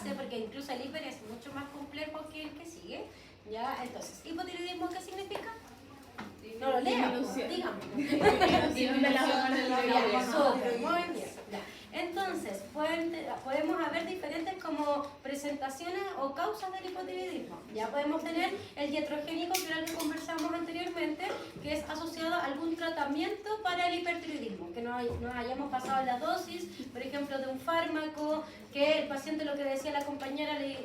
base, porque incluso el hiper es mucho más complejo que el que sigue, ¿ya? Entonces, hipotiroidismo, ¿qué significa? No lo lea, dígame. Muy bien. Entonces, podemos haber diferentes como presentaciones o causas del hipotiroidismo. Ya podemos tener el iatrogénico, que era el que conversamos anteriormente, que es asociado a algún tratamiento para el hipertiroidismo, que nos hayamos pasado la dosis, por ejemplo, de un fármaco, que el paciente, lo que decía la compañera, le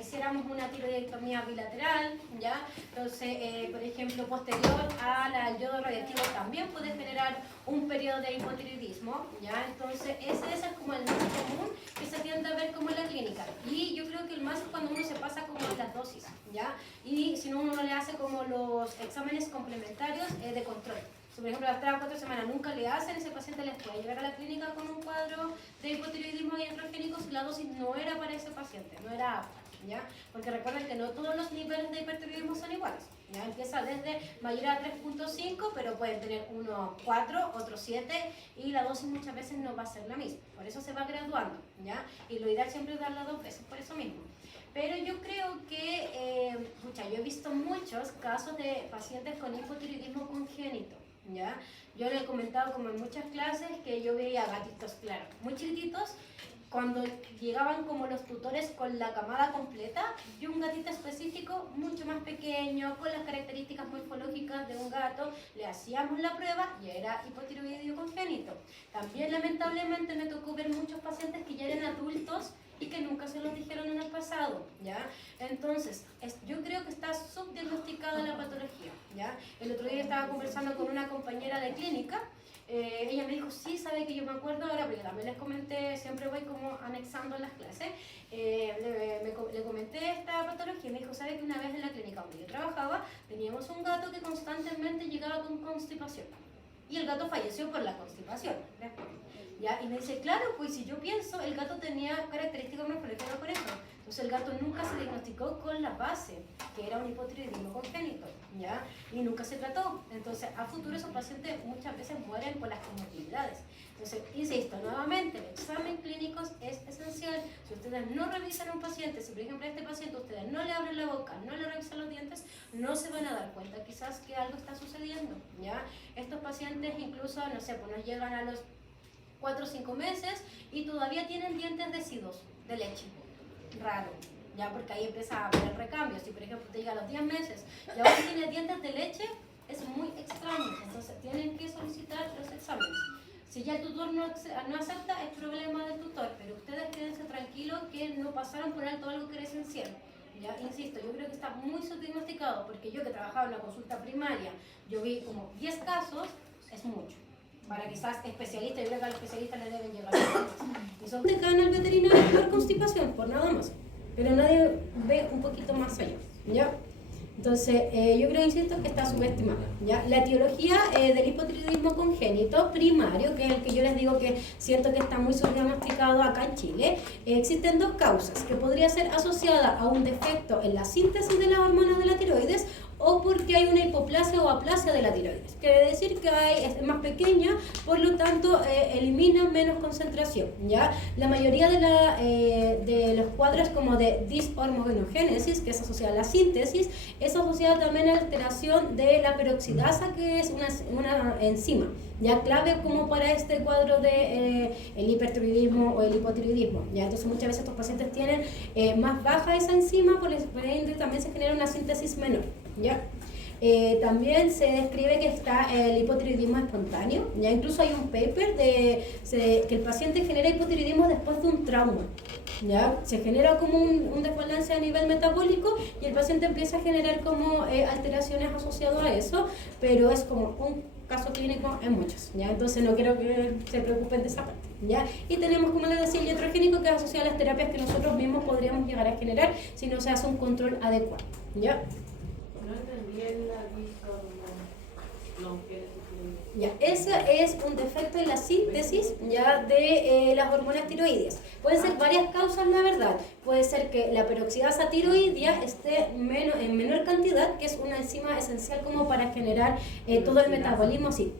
hiciéramos una tiroidectomía bilateral, ¿ya? Entonces, por ejemplo, posterior al yodo radioactivo también puede generar un periodo de hipotiroidismo, ¿ya? Entonces, ese es como el más común que se tiende a ver como en la clínica. Y yo creo que el más es cuando uno se pasa como las dosis, ¿ya? Y si no, uno no le hace como los exámenes complementarios de control. Si, por ejemplo, a las 3 o 4 semanas nunca le hacen, ese paciente les puede llegar a la clínica con un cuadro de hipotiroidismo iatrogénico si la dosis no era para ese paciente, no era apta, ¿ya? Porque recuerden que no todos los niveles de hipertiroidismo son iguales, ¿ya? Empieza desde mayor a 3.5, pero pueden tener uno 4, otro 7, y la dosis muchas veces no va a ser la misma. Por eso se va graduando, ¿ya? Y lo ideal siempre es darla 2 veces, por eso mismo. Pero yo creo que, yo he visto muchos casos de pacientes con hipotiroidismo congénito, ¿ya? Yo le he comentado como en muchas clases que yo veía gatitos, claro, muy chiquititos, cuando llegaban como los tutores con la camada completa, y un gatito específico mucho más pequeño, con las características morfológicas de un gato, le hacíamos la prueba y era hipotiroidismo congénito. También lamentablemente me tocó ver muchos pacientes que ya eran adultos y que nunca se los dijeron en el pasado, ¿ya? Entonces, yo creo que está subdiagnosticada la patología, ¿ya? El otro día estaba conversando con una compañera de clínica, ella me dijo, sí, sabe que yo me acuerdo ahora, porque también les comenté, siempre voy como anexando las clases, le comenté esta patología y me dijo, sabe que una vez en la clínica donde yo trabajaba, teníamos un gato que constantemente llegaba con constipación, y el gato falleció por la constipación, ¿ya? Y me dice, claro, pues si yo pienso, el gato tenía características morfológicas por eso. Entonces el gato nunca se diagnosticó con la base, que era un hipotiroidismo congénito, ¿ya? Y nunca se trató. Entonces a futuro esos pacientes muchas veces mueren por las comorbilidades. Entonces, insisto, nuevamente, el examen clínico es esencial. Si ustedes no revisan a un paciente, si por ejemplo a este paciente ustedes no le abren la boca, no le revisan los dientes, no se van a dar cuenta quizás que algo está sucediendo, ¿ya? Estos pacientes incluso, no sé, pues nos llegan a los 4 o 5 meses y todavía tienen dientes deciduos de leche. Raro, ya, porque ahí empieza a haber recambios. Si por ejemplo te llega a los 10 meses y ahora tiene dientes de leche, es muy extraño. Entonces tienen que solicitar los exámenes. Si ya el tutor no acepta, es problema del tutor, pero ustedes quédense tranquilos que no pasaron por alto algo que era esencial. Ya, insisto, yo creo que está muy subdiagnosticado, porque yo que trabajaba en la consulta primaria, yo vi como 10 casos, es mucho. Para quizás especialistas, yo creo que a los especialistas les deben llegar y son de caen al veterinario por constipación, por nada más, pero nadie ve un poquito más allá, ¿ya? Entonces, yo creo, insisto, que está subestimada, ¿ya? La etiología del hipotiroidismo congénito primario, que es el que yo les digo que siento que está muy subdiagnosticado acá en Chile, existen 2 causas, que podría ser asociada a un defecto en la síntesis de las hormonas de la tiroides, o porque hay una hipoplasia o aplasia de la tiroides. Quiere decir que es más pequeña, por lo tanto elimina menos concentración, ¿ya? La mayoría de los cuadros como de dishormonogénesis, que es asociada a la síntesis, es asociada también a la alteración de la peroxidasa, que es una enzima, ya clave como para este cuadro de el hipertiroidismo o el hipotiroidismo, ¿ya? Entonces muchas veces estos pacientes tienen más baja esa enzima, por ende también se genera una síntesis menor, ¿ya? También se describe que está el hipotiroidismo espontáneo, ya incluso hay un paper que el paciente genera hipotiroidismo después de un trauma, ¿ya? Se genera como un desbalance a nivel metabólico y el paciente empieza a generar como alteraciones asociadas a eso, pero es como un caso clínico en muchos, ¿ya? Entonces no quiero que se preocupen de esa parte, ¿ya? Y tenemos, como les decía, el iatrogénico, que es asociado a las terapias que nosotros mismos podríamos llegar a generar si no se hace un control adecuado, ¿ya? No entendí el aviso, no quiere decir. Ya, ese es un defecto en la síntesis ya de las hormonas tiroideas. Pueden ser varias causas, la verdad. Puede ser que la peroxidasa tiroidea esté en menor cantidad, que es una enzima esencial como para generar todo el metabolismo, sí.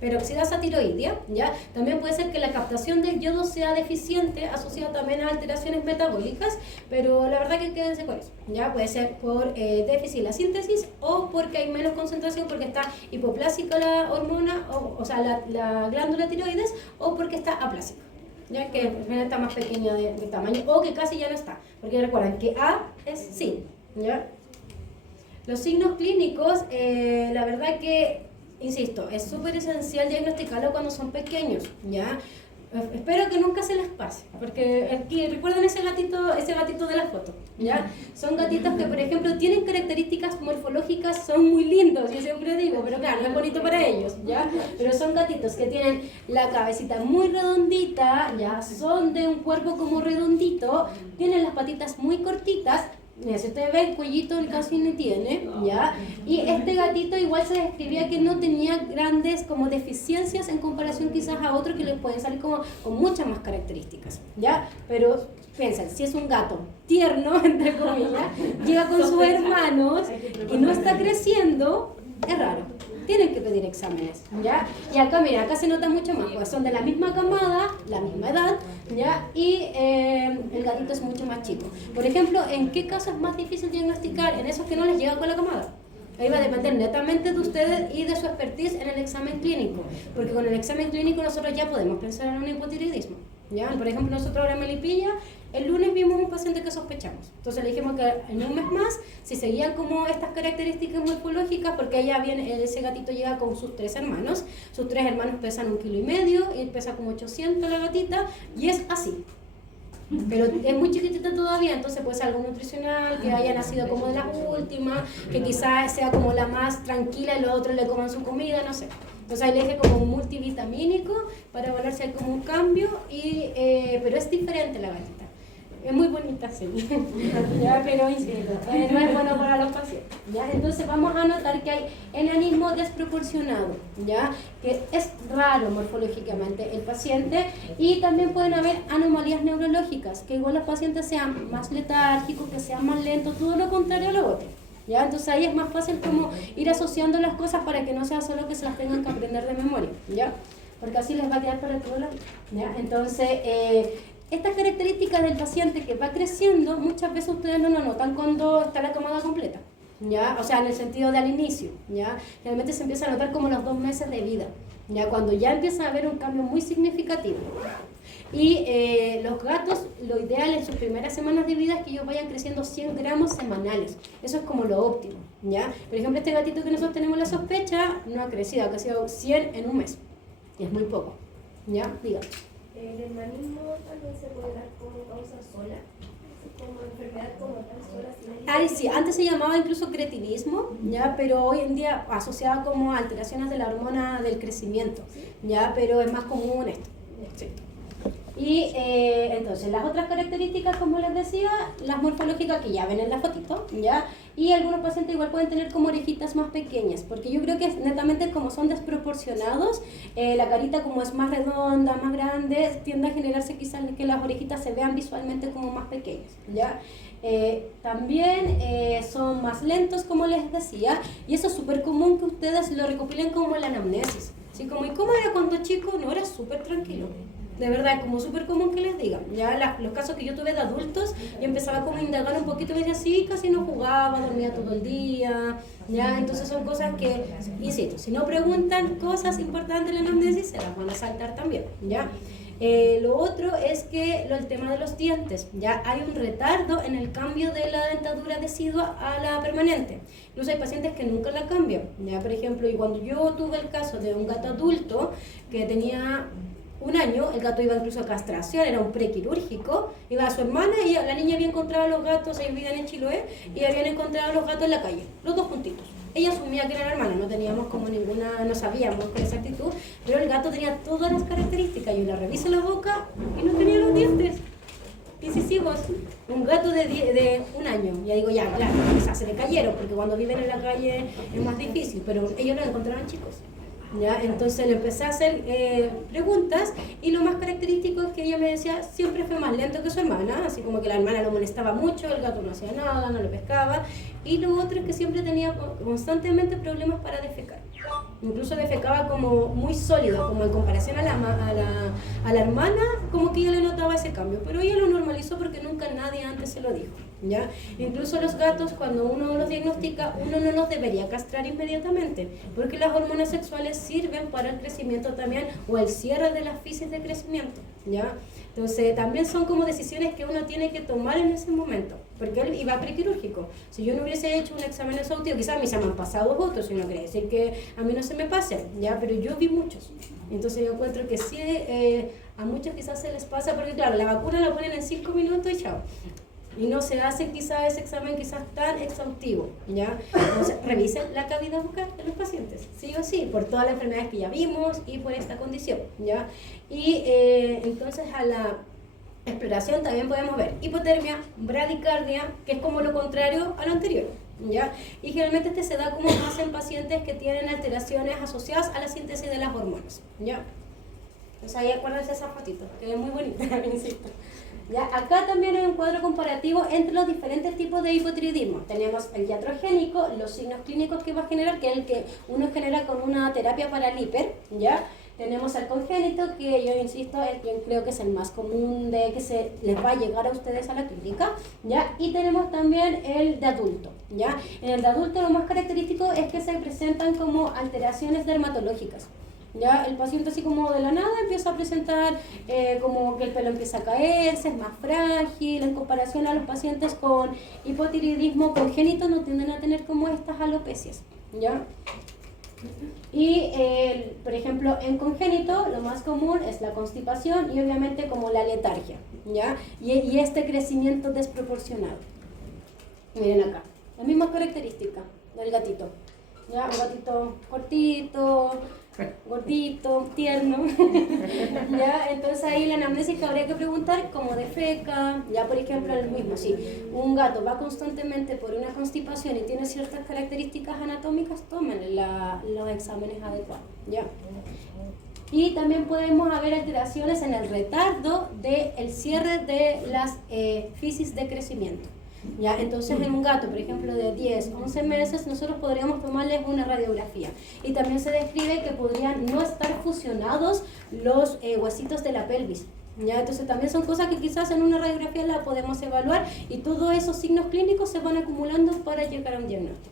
peroxidasa tiroidea, ¿ya? También puede ser que la captación del yodo sea deficiente, asociada también a alteraciones metabólicas, pero la verdad que quédense con eso, ¿ya? Puede ser por déficit en la síntesis o porque hay menos concentración, porque está hipoplásica la hormona, o sea, la glándula tiroides, o porque está aplásica, ¿ya? Que está más pequeña de tamaño, o que casi ya no está, porque recuerden que A es zinc, ¿ya? Los signos clínicos, la verdad que, insisto, es súper esencial diagnosticarlo cuando son pequeños, ¿ya? Espero que nunca se les pase, porque aquí, recuerden ese gatito de la foto, ¿ya? Son gatitos que, por ejemplo, tienen características morfológicas, son muy lindos, yo siempre digo, pero claro, no es bonito para ellos, ¿ya? Pero son gatitos que tienen la cabecita muy redondita, ¿ya? Son de un cuerpo como redondito, tienen las patitas muy cortitas. Mira, si ustedes ven, el cuellito casi ni tiene, ¿ya? Y este gatito igual se describía que no tenía grandes como deficiencias en comparación quizás a otros que les pueden salir como con muchas más características, ¿ya? Pero piensen, si es un gato tierno, entre comillas, llega con sus hermanos y no está creciendo, es raro. Tienen que pedir exámenes, ¿ya? Y acá, mira, acá se nota mucho más, porque son de la misma camada, la misma edad, ¿ya? Y el gatito es mucho más chico. Por ejemplo, ¿en qué caso es más difícil diagnosticar? En esos que no les llega con la camada. Ahí va a depender netamente de ustedes y de su expertise en el examen clínico, porque con el examen clínico nosotros ya podemos pensar en un hipotiroidismo, ¿ya? Por ejemplo, nosotros ahora en Melipilla, el lunes vimos un paciente que sospechamos. Entonces le dijimos que en un mes más, si seguían como estas características morfológicas, porque ella viene, ese gatito llega con sus 3 hermanos. Sus 3 hermanos pesan 1,5 kilos y pesa como 800 la gatita, y es así. Pero es muy chiquitita todavía, entonces puede ser algo nutricional, que haya nacido como de las últimas, que quizás sea como la más tranquila y los otros le coman su comida, no sé. Entonces ahí le dejé como un multivitamínico para evaluar si hay como un cambio, pero es diferente la gatita. Es muy bonita, sí, ¿ya? Pero insisto, no es bueno para los pacientes, ¿ya? Entonces vamos a notar que hay enanismo desproporcionado, ¿ya? Que es raro morfológicamente el paciente, y también pueden haber anomalías neurológicas, que igual los pacientes sean más letárgicos, que sean más lentos, todo lo contrario a lo otro, ¿ya? Entonces ahí es más fácil como ir asociando las cosas para que no sea solo que se las tengan que aprender de memoria, ¿ya? Porque así les va a quedar para todo lado, ¿ya? Entonces, estas características del paciente que va creciendo, muchas veces ustedes no lo notan cuando está la camada completa, ¿ya? O sea, en el sentido de al inicio, ¿ya? Realmente se empieza a notar como los 2 meses de vida, ¿ya? Cuando ya empieza a haber un cambio muy significativo. Y los gatos, lo ideal en sus primeras semanas de vida es que ellos vayan creciendo 100 gramos semanales. Eso es como lo óptimo, ¿ya? Por ejemplo, este gatito que nosotros tenemos la sospecha no ha crecido 100 en un mes. Y es muy poco, ¿ya? Dígame. ¿El hermanismo también se puede dar como causa sola? Como enfermedad como tal sola. Ay, sí, antes se llamaba incluso cretinismo, ¿ya? Pero hoy en día asociado como a alteraciones de la hormona del crecimiento, ¿ya? Pero es más común esto. Sí. Y entonces las otras características, como les decía, las morfológicas que ya ven en la fotito, ¿ya? Y algunos pacientes igual pueden tener como orejitas más pequeñas, porque yo creo que netamente como son desproporcionados, la carita como es más redonda, más grande, tiende a generarse quizás que las orejitas se vean visualmente como más pequeñas, ¿ya? También son más lentos, como les decía, y eso es súper común que ustedes lo recopilen como la anamnesis, así como, ¿y cómo era cuando chico? No, era súper tranquilo. De verdad, es como súper común que les digan. Ya los casos que yo tuve de adultos, yo empezaba como a indagar un poquito y me decía, sí, casi no jugaba, dormía todo el día. Ya, entonces son cosas que, insisto, si no preguntan cosas importantes en la anamnesis, se las van a saltar también. ¿Ya? Lo otro es que el tema de los dientes, ya hay un retardo en el cambio de la dentadura decidua a la permanente. Incluso hay pacientes que nunca la cambian. Ya, por ejemplo, y cuando yo tuve el caso de un gato adulto que tenía 1 año, el gato iba incluso a castración, era un prequirúrgico, iba a su hermana y la niña había encontrado a los gatos, ellos vivían en Chiloé, y habían encontrado a los gatos en la calle, los 2 juntitos. Ella asumía que era la hermana, no teníamos como ninguna, no sabíamos con exactitud, pero el gato tenía todas las características. Yo le revisé la boca y no tenía los dientes incisivos. Un gato de 1 año, ya digo, ya, claro, o sea, se le cayeron, porque cuando viven en la calle es más difícil, pero ellos los encontraron chicos. ¿Ya? Entonces le empecé a hacer preguntas, y lo más característico es que ella me decía siempre fue más lento que su hermana, así como que la hermana lo molestaba mucho, el gato no hacía nada, no lo pescaba, y lo otro es que siempre tenía constantemente problemas para defecar. Incluso defecaba como muy sólido, como en comparación a la hermana, como que ella le notaba ese cambio. Pero ella lo normalizó porque nunca nadie antes se lo dijo, ¿ya? Incluso los gatos, cuando uno los diagnostica, uno no los debería castrar inmediatamente, porque las hormonas sexuales sirven para el crecimiento también, o el cierre de las fisis de crecimiento, ¿ya? Entonces, también son como decisiones que uno tiene que tomar en ese momento, porque él iba prequirúrgico. Si yo no hubiese hecho un examen exhaustivo, quizás a mí se me han pasado otros, y no quiere decir que a mí no se me pase, ¿ya? Pero yo vi muchos. Entonces, yo encuentro que sí, a muchos quizás se les pasa, porque claro, la vacuna la ponen en 5 minutos y chao. Y no se hace quizás ese examen quizás tan exhaustivo, ¿ya? Entonces, revisen la cavidad bucal de los pacientes, sí o sí, por todas las enfermedades que ya vimos y por esta condición, ¿ya? Y entonces a la exploración también podemos ver hipotermia, bradicardia, que es como lo contrario a lo anterior, ¿ya? Y generalmente este se da como más en pacientes que tienen alteraciones asociadas a la síntesis de las hormonas, ¿ya? Entonces ahí acuérdense esa fotito, que es muy bonita, insisto. ¿Ya? Acá también hay un cuadro comparativo entre los diferentes tipos de hipotiroidismo. Tenemos el iatrogénico, los signos clínicos que va a generar, que es el que uno genera con una terapia para el hiper, ¿ya? Tenemos el congénito, que yo insisto, yo creo que es el más común de que se les va a llegar a ustedes a la clínica, ¿ya? Y tenemos también el de adulto, ¿ya? En el de adulto lo más característico es que se presentan como alteraciones dermatológicas. Ya el paciente así como de la nada empieza a presentar como que el pelo empieza a caerse, es más frágil, en comparación a los pacientes con hipotiroidismo congénito no tienden a tener como estas alopecias, ¿ya? Y por ejemplo en congénito lo más común es la constipación y obviamente como la letargia, ¿ya? Y este crecimiento desproporcionado. Miren acá, la misma característica del gatito, ¿ya? Un gatito cortito, gordito, tierno, ¿ya? Entonces ahí la anamnesis que habría que preguntar cómo defeca, ya por ejemplo el mismo, si un gato va constantemente por una constipación y tiene ciertas características anatómicas, tomen los exámenes adecuados, ¿ya? Y también podemos haber alteraciones en el retardo del cierre de las fisis de crecimiento. ¿Ya? Entonces en un gato, por ejemplo, de 10, 11 meses, nosotros podríamos tomarles una radiografía. Y también se describe que podrían no estar fusionados los huesitos de la pelvis. ¿Ya? Entonces también son cosas que quizás en una radiografía la podemos evaluar y todos esos signos clínicos se van acumulando para llegar a un diagnóstico.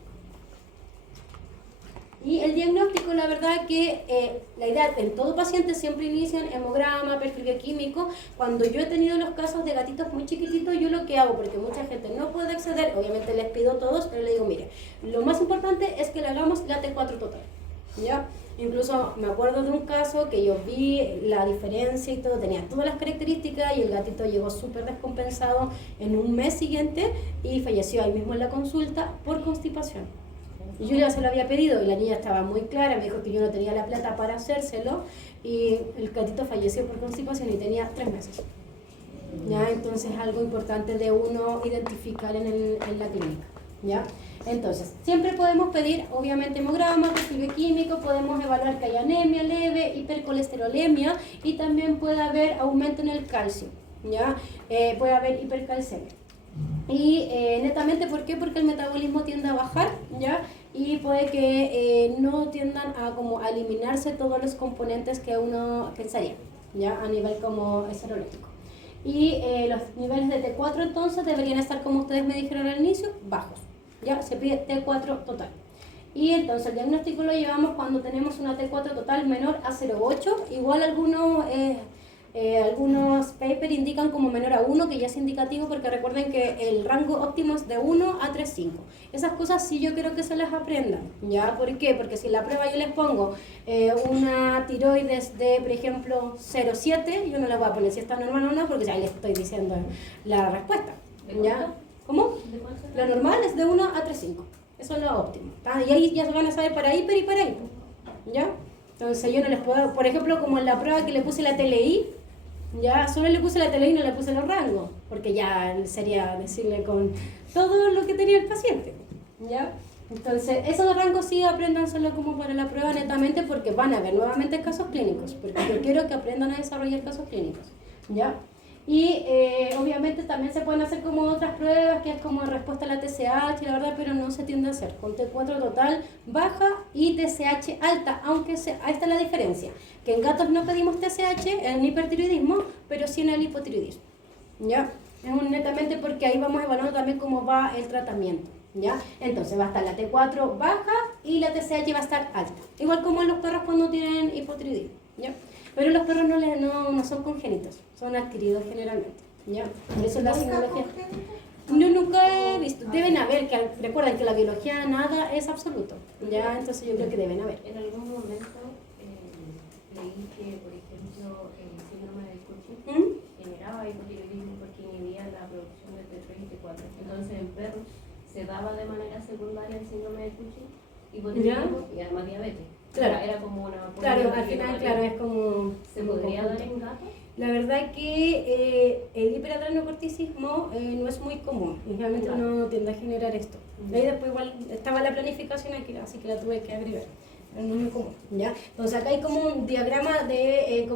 Y el diagnóstico, la verdad que la idea en todo paciente siempre inician hemograma, perfil bioquímico. Cuando yo he tenido los casos de gatitos muy chiquititos, yo lo que hago, porque mucha gente no puede acceder, obviamente les pido a todos, pero le digo, mire, lo más importante es que le hagamos la T4 total, ¿ya? Incluso me acuerdo de un caso que yo vi la diferencia y todo, tenía todas las características y el gatito llegó súper descompensado en un mes siguiente y falleció ahí mismo en la consulta por constipación. Y yo ya se lo había pedido y la niña estaba muy clara, me dijo que yo no tenía la plata para hacérselo y el gatito falleció por constipación y tenía 3 meses. ¿Ya? Entonces algo importante de uno identificar en la clínica, ¿ya? Entonces, siempre podemos pedir, obviamente, hemograma, perfil bioquímico, podemos evaluar que hay anemia leve, hipercolesterolemia y también puede haber aumento en el calcio, ¿ya? Puede haber hipercalcemia. Y netamente, ¿por qué? Porque el metabolismo tiende a bajar, ¿ya? Y puede que no tiendan a como a eliminarse todos los componentes que uno pensaría, ¿ya? A nivel como serológico. Y los niveles de T4 entonces deberían estar, como ustedes me dijeron al inicio, bajos, ¿ya? Se pide T4 total. Y entonces el diagnóstico lo llevamos cuando tenemos una T4 total menor a 0,8, igual algunos papers indican como menor a 1, que ya es indicativo porque recuerden que el rango óptimo es de 1 a 3,5. Esas cosas sí yo quiero que se las aprendan, ¿ya? ¿Por qué? Porque si en la prueba yo les pongo una tiroides de, por ejemplo, 0,7, yo no les voy a poner si está normal o no, porque ya les estoy diciendo la respuesta, ¿ya? ¿Cómo? Lo normal es de 1 a 3,5. Eso es lo óptimo, ¿tá? Y ahí ya se van a saber para hiper y para hipo, ¿ya? Entonces yo no les puedo, por ejemplo, como en la prueba que le puse la TLI, ya solo le puse la TLI y no le puse los rangos, porque ya sería decirle con todo lo que tenía el paciente, ¿ya? Entonces, esos rangos sí aprendan solo como para la prueba netamente, porque van a ver nuevamente casos clínicos, porque yo quiero que aprendan a desarrollar casos clínicos, ¿ya? Y obviamente también se pueden hacer como otras pruebas, que es como respuesta a la TSH, la verdad, pero no se tiende a hacer. Con T4 total baja y TSH alta, aunque ahí está la diferencia. Que en gatos no pedimos TSH en el hipertiroidismo, pero sí en el hipotiroidismo. ¿Ya? Es netamente porque ahí vamos evaluando también cómo va el tratamiento. ¿Ya? Entonces va a estar la T4 baja y la TSH va a estar alta. Igual como en los perros cuando tienen hipotiroidismo. ¿Ya? Pero los perros no son congénitos, son adquiridos generalmente. ¿Ya? Por eso la simbología. Yo nunca he visto, deben haber, que recuerden que la biología nada es absoluto. ¿Ya? Entonces yo creo que deben haber. En algún momento leí que, por ejemplo, el síndrome de Cushing generaba hipotiroidismo porque inhibía la producción de T3 y T4. Entonces en perros se daba de manera secundaria el síndrome de Cushing, hipotiroidismo y además diabetes. Claro. Era como una... Claro, al final, claro, es como... ¿Se podría dar en gatos? La verdad que el hiperadranocorticismo no es muy común y realmente no tiende a generar esto. De ahí después igual estaba la planificación aquí, así que la tuve que agregar. Pero no es muy común, ¿ya? Entonces acá hay como un diagrama de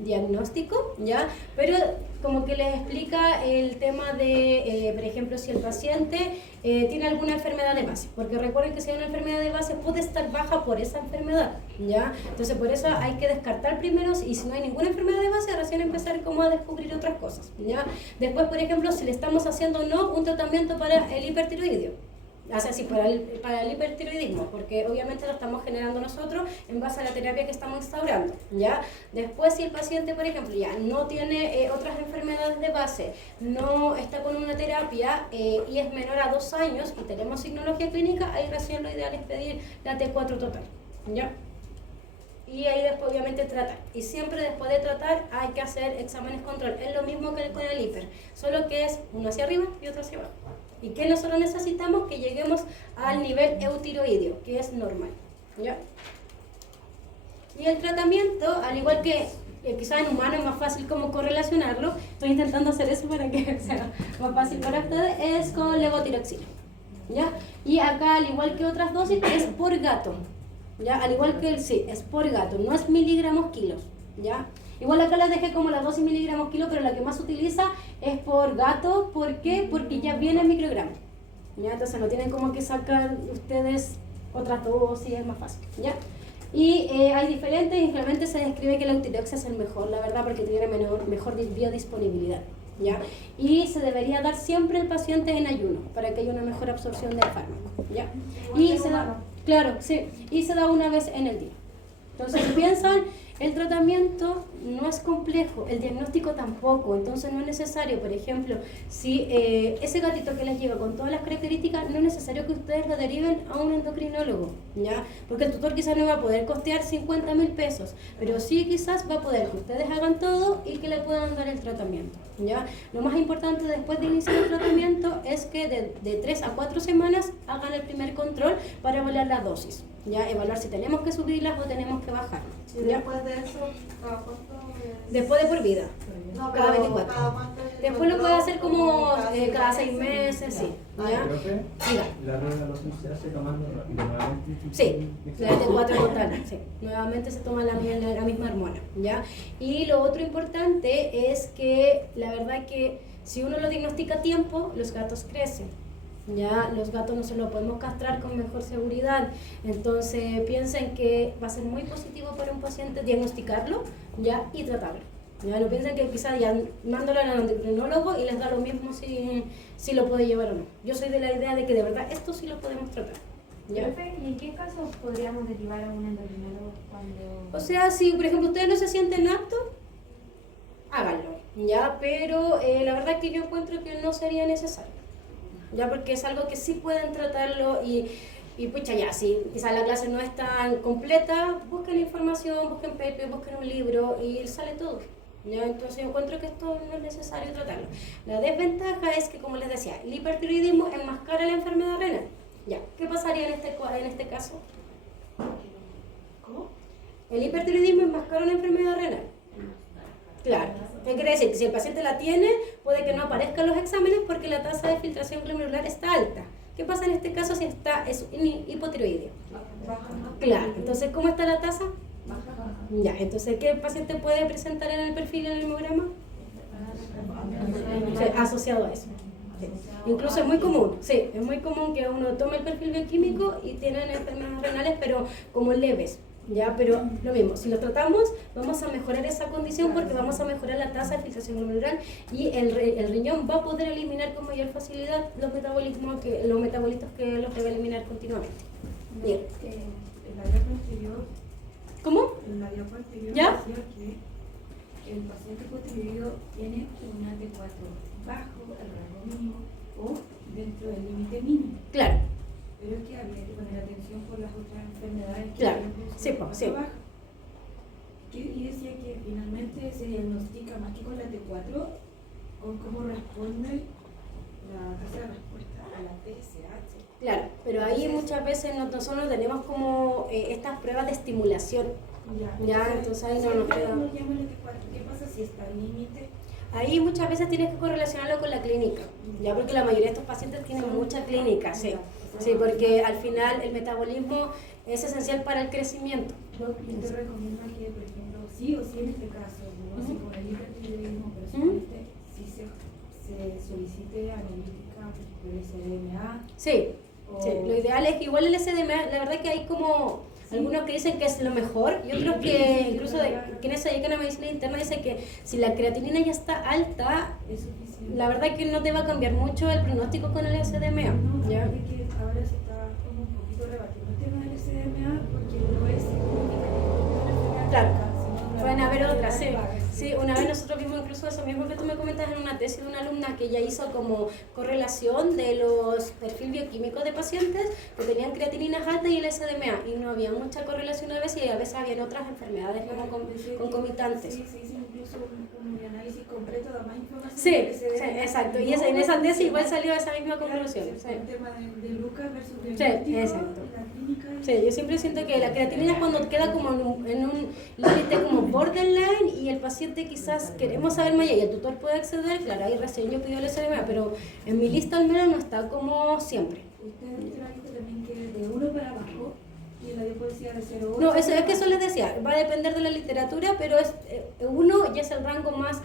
diagnóstico, ¿ya? Pero como que les explica el tema de, por ejemplo, si el paciente tiene alguna enfermedad de base, porque recuerden que si hay una enfermedad de base puede estar baja por esa enfermedad, ¿ya? Entonces por eso hay que descartar primero y si no hay ninguna enfermedad de base recién empezar como a descubrir otras cosas, ¿ya? Después, por ejemplo, si le estamos haciendo o no un tratamiento para el hipertiroideo. O sea, sí, para el hipertiroidismo, porque obviamente lo estamos generando nosotros en base a la terapia que estamos instaurando, ¿ya? Después, si el paciente, por ejemplo, ya no tiene otras enfermedades de base, no está con una terapia y es menor a 2 años y tenemos signología clínica, ahí recién lo ideal es pedir la T4 total, ¿ya? Y ahí después obviamente tratar. Y siempre después de tratar hay que hacer exámenes control. Es lo mismo que con el hiper, solo que es uno hacia arriba y otro hacia abajo. ¿Y qué nosotros necesitamos? Que lleguemos al nivel eutiroideo, que es normal. ¿Ya? Y el tratamiento, al igual que quizás en humanos es más fácil como correlacionarlo, estoy intentando hacer eso para que sea más fácil para ustedes, es con levotiroxina. ¿Ya? Y acá, al igual que otras dosis, es por gato. ¿Ya? Al igual que es por gato, no es miligramos kilos. ¿Ya? Igual acá les dejé como la dosis miligramos kilo, pero la que más se utiliza es por gato. ¿Por qué? Porque ya viene en microgramos. ¿Ya? Entonces no tienen como que sacar ustedes otras dosis, es más fácil. ¿Ya? Y hay diferentes, y claramente se describe que la eutiroxia es el mejor, la verdad, porque tiene mejor biodisponibilidad. ¿Ya? Y se debería dar siempre al paciente en ayuno, para que haya una mejor absorción del fármaco. ¿Ya? Y se da, claro, sí, y se da una vez en el día. Entonces, si piensan, el tratamiento no es complejo, el diagnóstico tampoco, entonces no es necesario, por ejemplo, si ese gatito que les llega con todas las características, no es necesario que ustedes lo deriven a un endocrinólogo, ¿ya? Porque el tutor quizás no va a poder costear 50.000 pesos, pero sí quizás va a poder que ustedes hagan todo y que le puedan dar el tratamiento, ¿ya? Lo más importante después de iniciar el tratamiento es que de 3 a 4 semanas hagan el primer control para evaluar la dosis, ¿ya? Evaluar si tenemos que subirlas o tenemos que bajarlas. Y después de eso, ¿cada cuánto es? Después de por vida, No, cada pero 24. ¿cada cuánto es el Después lo puede hacer como control? cada 6 meses, sí. ¿Ya? Profe, Diga. la revelación se hace tomando nuevamente. Sí, la T4 total, sí. Nuevamente se toma la misma hormona, ¿ya? Y lo otro importante es que la verdad que si uno lo diagnostica a tiempo, los gatos crecen. Ya los gatos no se los podemos castrar con mejor seguridad, entonces piensen que va a ser muy positivo para un paciente diagnosticarlo ya y tratarlo. Ya no piensen que quizás ya mándalo al endocrinólogo y les da lo mismo si lo puede llevar o no. Yo soy de la idea de que de verdad esto sí lo podemos tratar. ¿Ya? Profe, ¿y en qué casos podríamos derivar a un endocrinólogo cuando...? O sea, si por ejemplo ustedes no se sienten aptos, háganlo, ya, pero la verdad que yo encuentro que no sería necesario. Ya, porque es algo que sí pueden tratarlo y pucha, ya, si quizás la clase no es tan completa, busquen información, busquen paper, busquen un libro y sale todo. ¿Ya? Entonces yo encuentro que esto no es necesario tratarlo. La desventaja es que, como les decía, el hipertiroidismo enmascara la enfermedad renal. Ya, ¿qué pasaría en este caso? ¿Cómo? El hipertiroidismo enmascara una enfermedad renal. Claro, ¿qué quiere decir? Que si el paciente la tiene, puede que no aparezca en los exámenes porque la tasa de filtración glomerular está alta. ¿Qué pasa en este caso si es hipotiroideo? Claro, entonces, ¿cómo está la tasa? Ya, entonces, ¿qué el paciente puede presentar en el perfil en el hemograma? Sí, asociado a eso. Sí. Incluso es muy común, sí, es muy común que uno tome el perfil bioquímico y tienen enfermedades renales, pero como leves, ¿ya? Pero lo mismo, si lo tratamos, vamos a mejorar esa condición porque vamos a mejorar la tasa de filtración glomerular y el riñón va a poder eliminar con mayor facilidad los metabolitos que los debe eliminar continuamente. Bien. En la diapo anterior, ¿Cómo? ¿Ya? decía que el paciente hipotiroideo tiene una T4 bajo el rango mínimo o dentro del límite mínimo. Claro. Pero es que habría que poner atención por las otras enfermedades que Claro. tienen Sí, pues, sí. bajo. Y decía que finalmente se diagnostica más que con la T4, con cómo responde la tasa de respuesta a la TSH. Claro, pero ahí muchas veces nosotros tenemos como estas pruebas de estimulación. Ya, entonces ahí no nos queda. No llama la T4, ¿qué pasa si está al límite? Ahí muchas veces tienes que correlacionarlo con la clínica, ya porque la mayoría de estos pacientes tienen mucha clínica, sí, sí, porque al final el metabolismo es esencial para el crecimiento. Yo te recomiendo que, por ejemplo, sí o sí en este caso, no así como el hipertiroidismo, pero solamente si se solicite analítica por el SDMA. Sí, sí, lo ideal es que igual el SDMA, la verdad que hay como algunos que dicen que es lo mejor y otros que incluso quienes se dedican a medicina interna dicen que si la creatinina ya está alta, Es suficiente. la verdad que no te va a cambiar mucho el pronóstico con el SDMA. No, ¿Ya? fíjate que ahora se está como un poquito rebatiendo el tema del SDMA porque no es única. Claro. Pueden haber otras, sí. Sí, una vez nosotros vimos incluso eso mismo que tú me comentas en una tesis de una alumna que ella hizo como correlación de los perfiles bioquímicos de pacientes que tenían creatininas altas y el SDMA y no había mucha correlación a veces y a veces habían otras enfermedades como concomitantes. Sí, sí, incluso un análisis completo da más información. Sí, que sí, SDMA. exacto. Y en esa tesis igual salió esa misma Claro, conclusión. sí, Sí. el tema de Lucas versus Sí, diagnóstico, exacto. la clínica. Sí, yo siempre siento que la creatinina es cuando queda como en un límite como borderline y el paciente quizás queremos saber más allá y el tutor puede acceder, claro, ahí recién yo pido el SDMA, pero en mi lista al menos no está como siempre. Usted ha visto también que de 1 para abajo y en la diapositiva de 0 a 8. No, eso, es que eso les decía, va a depender de la literatura, pero es uno ya es el rango más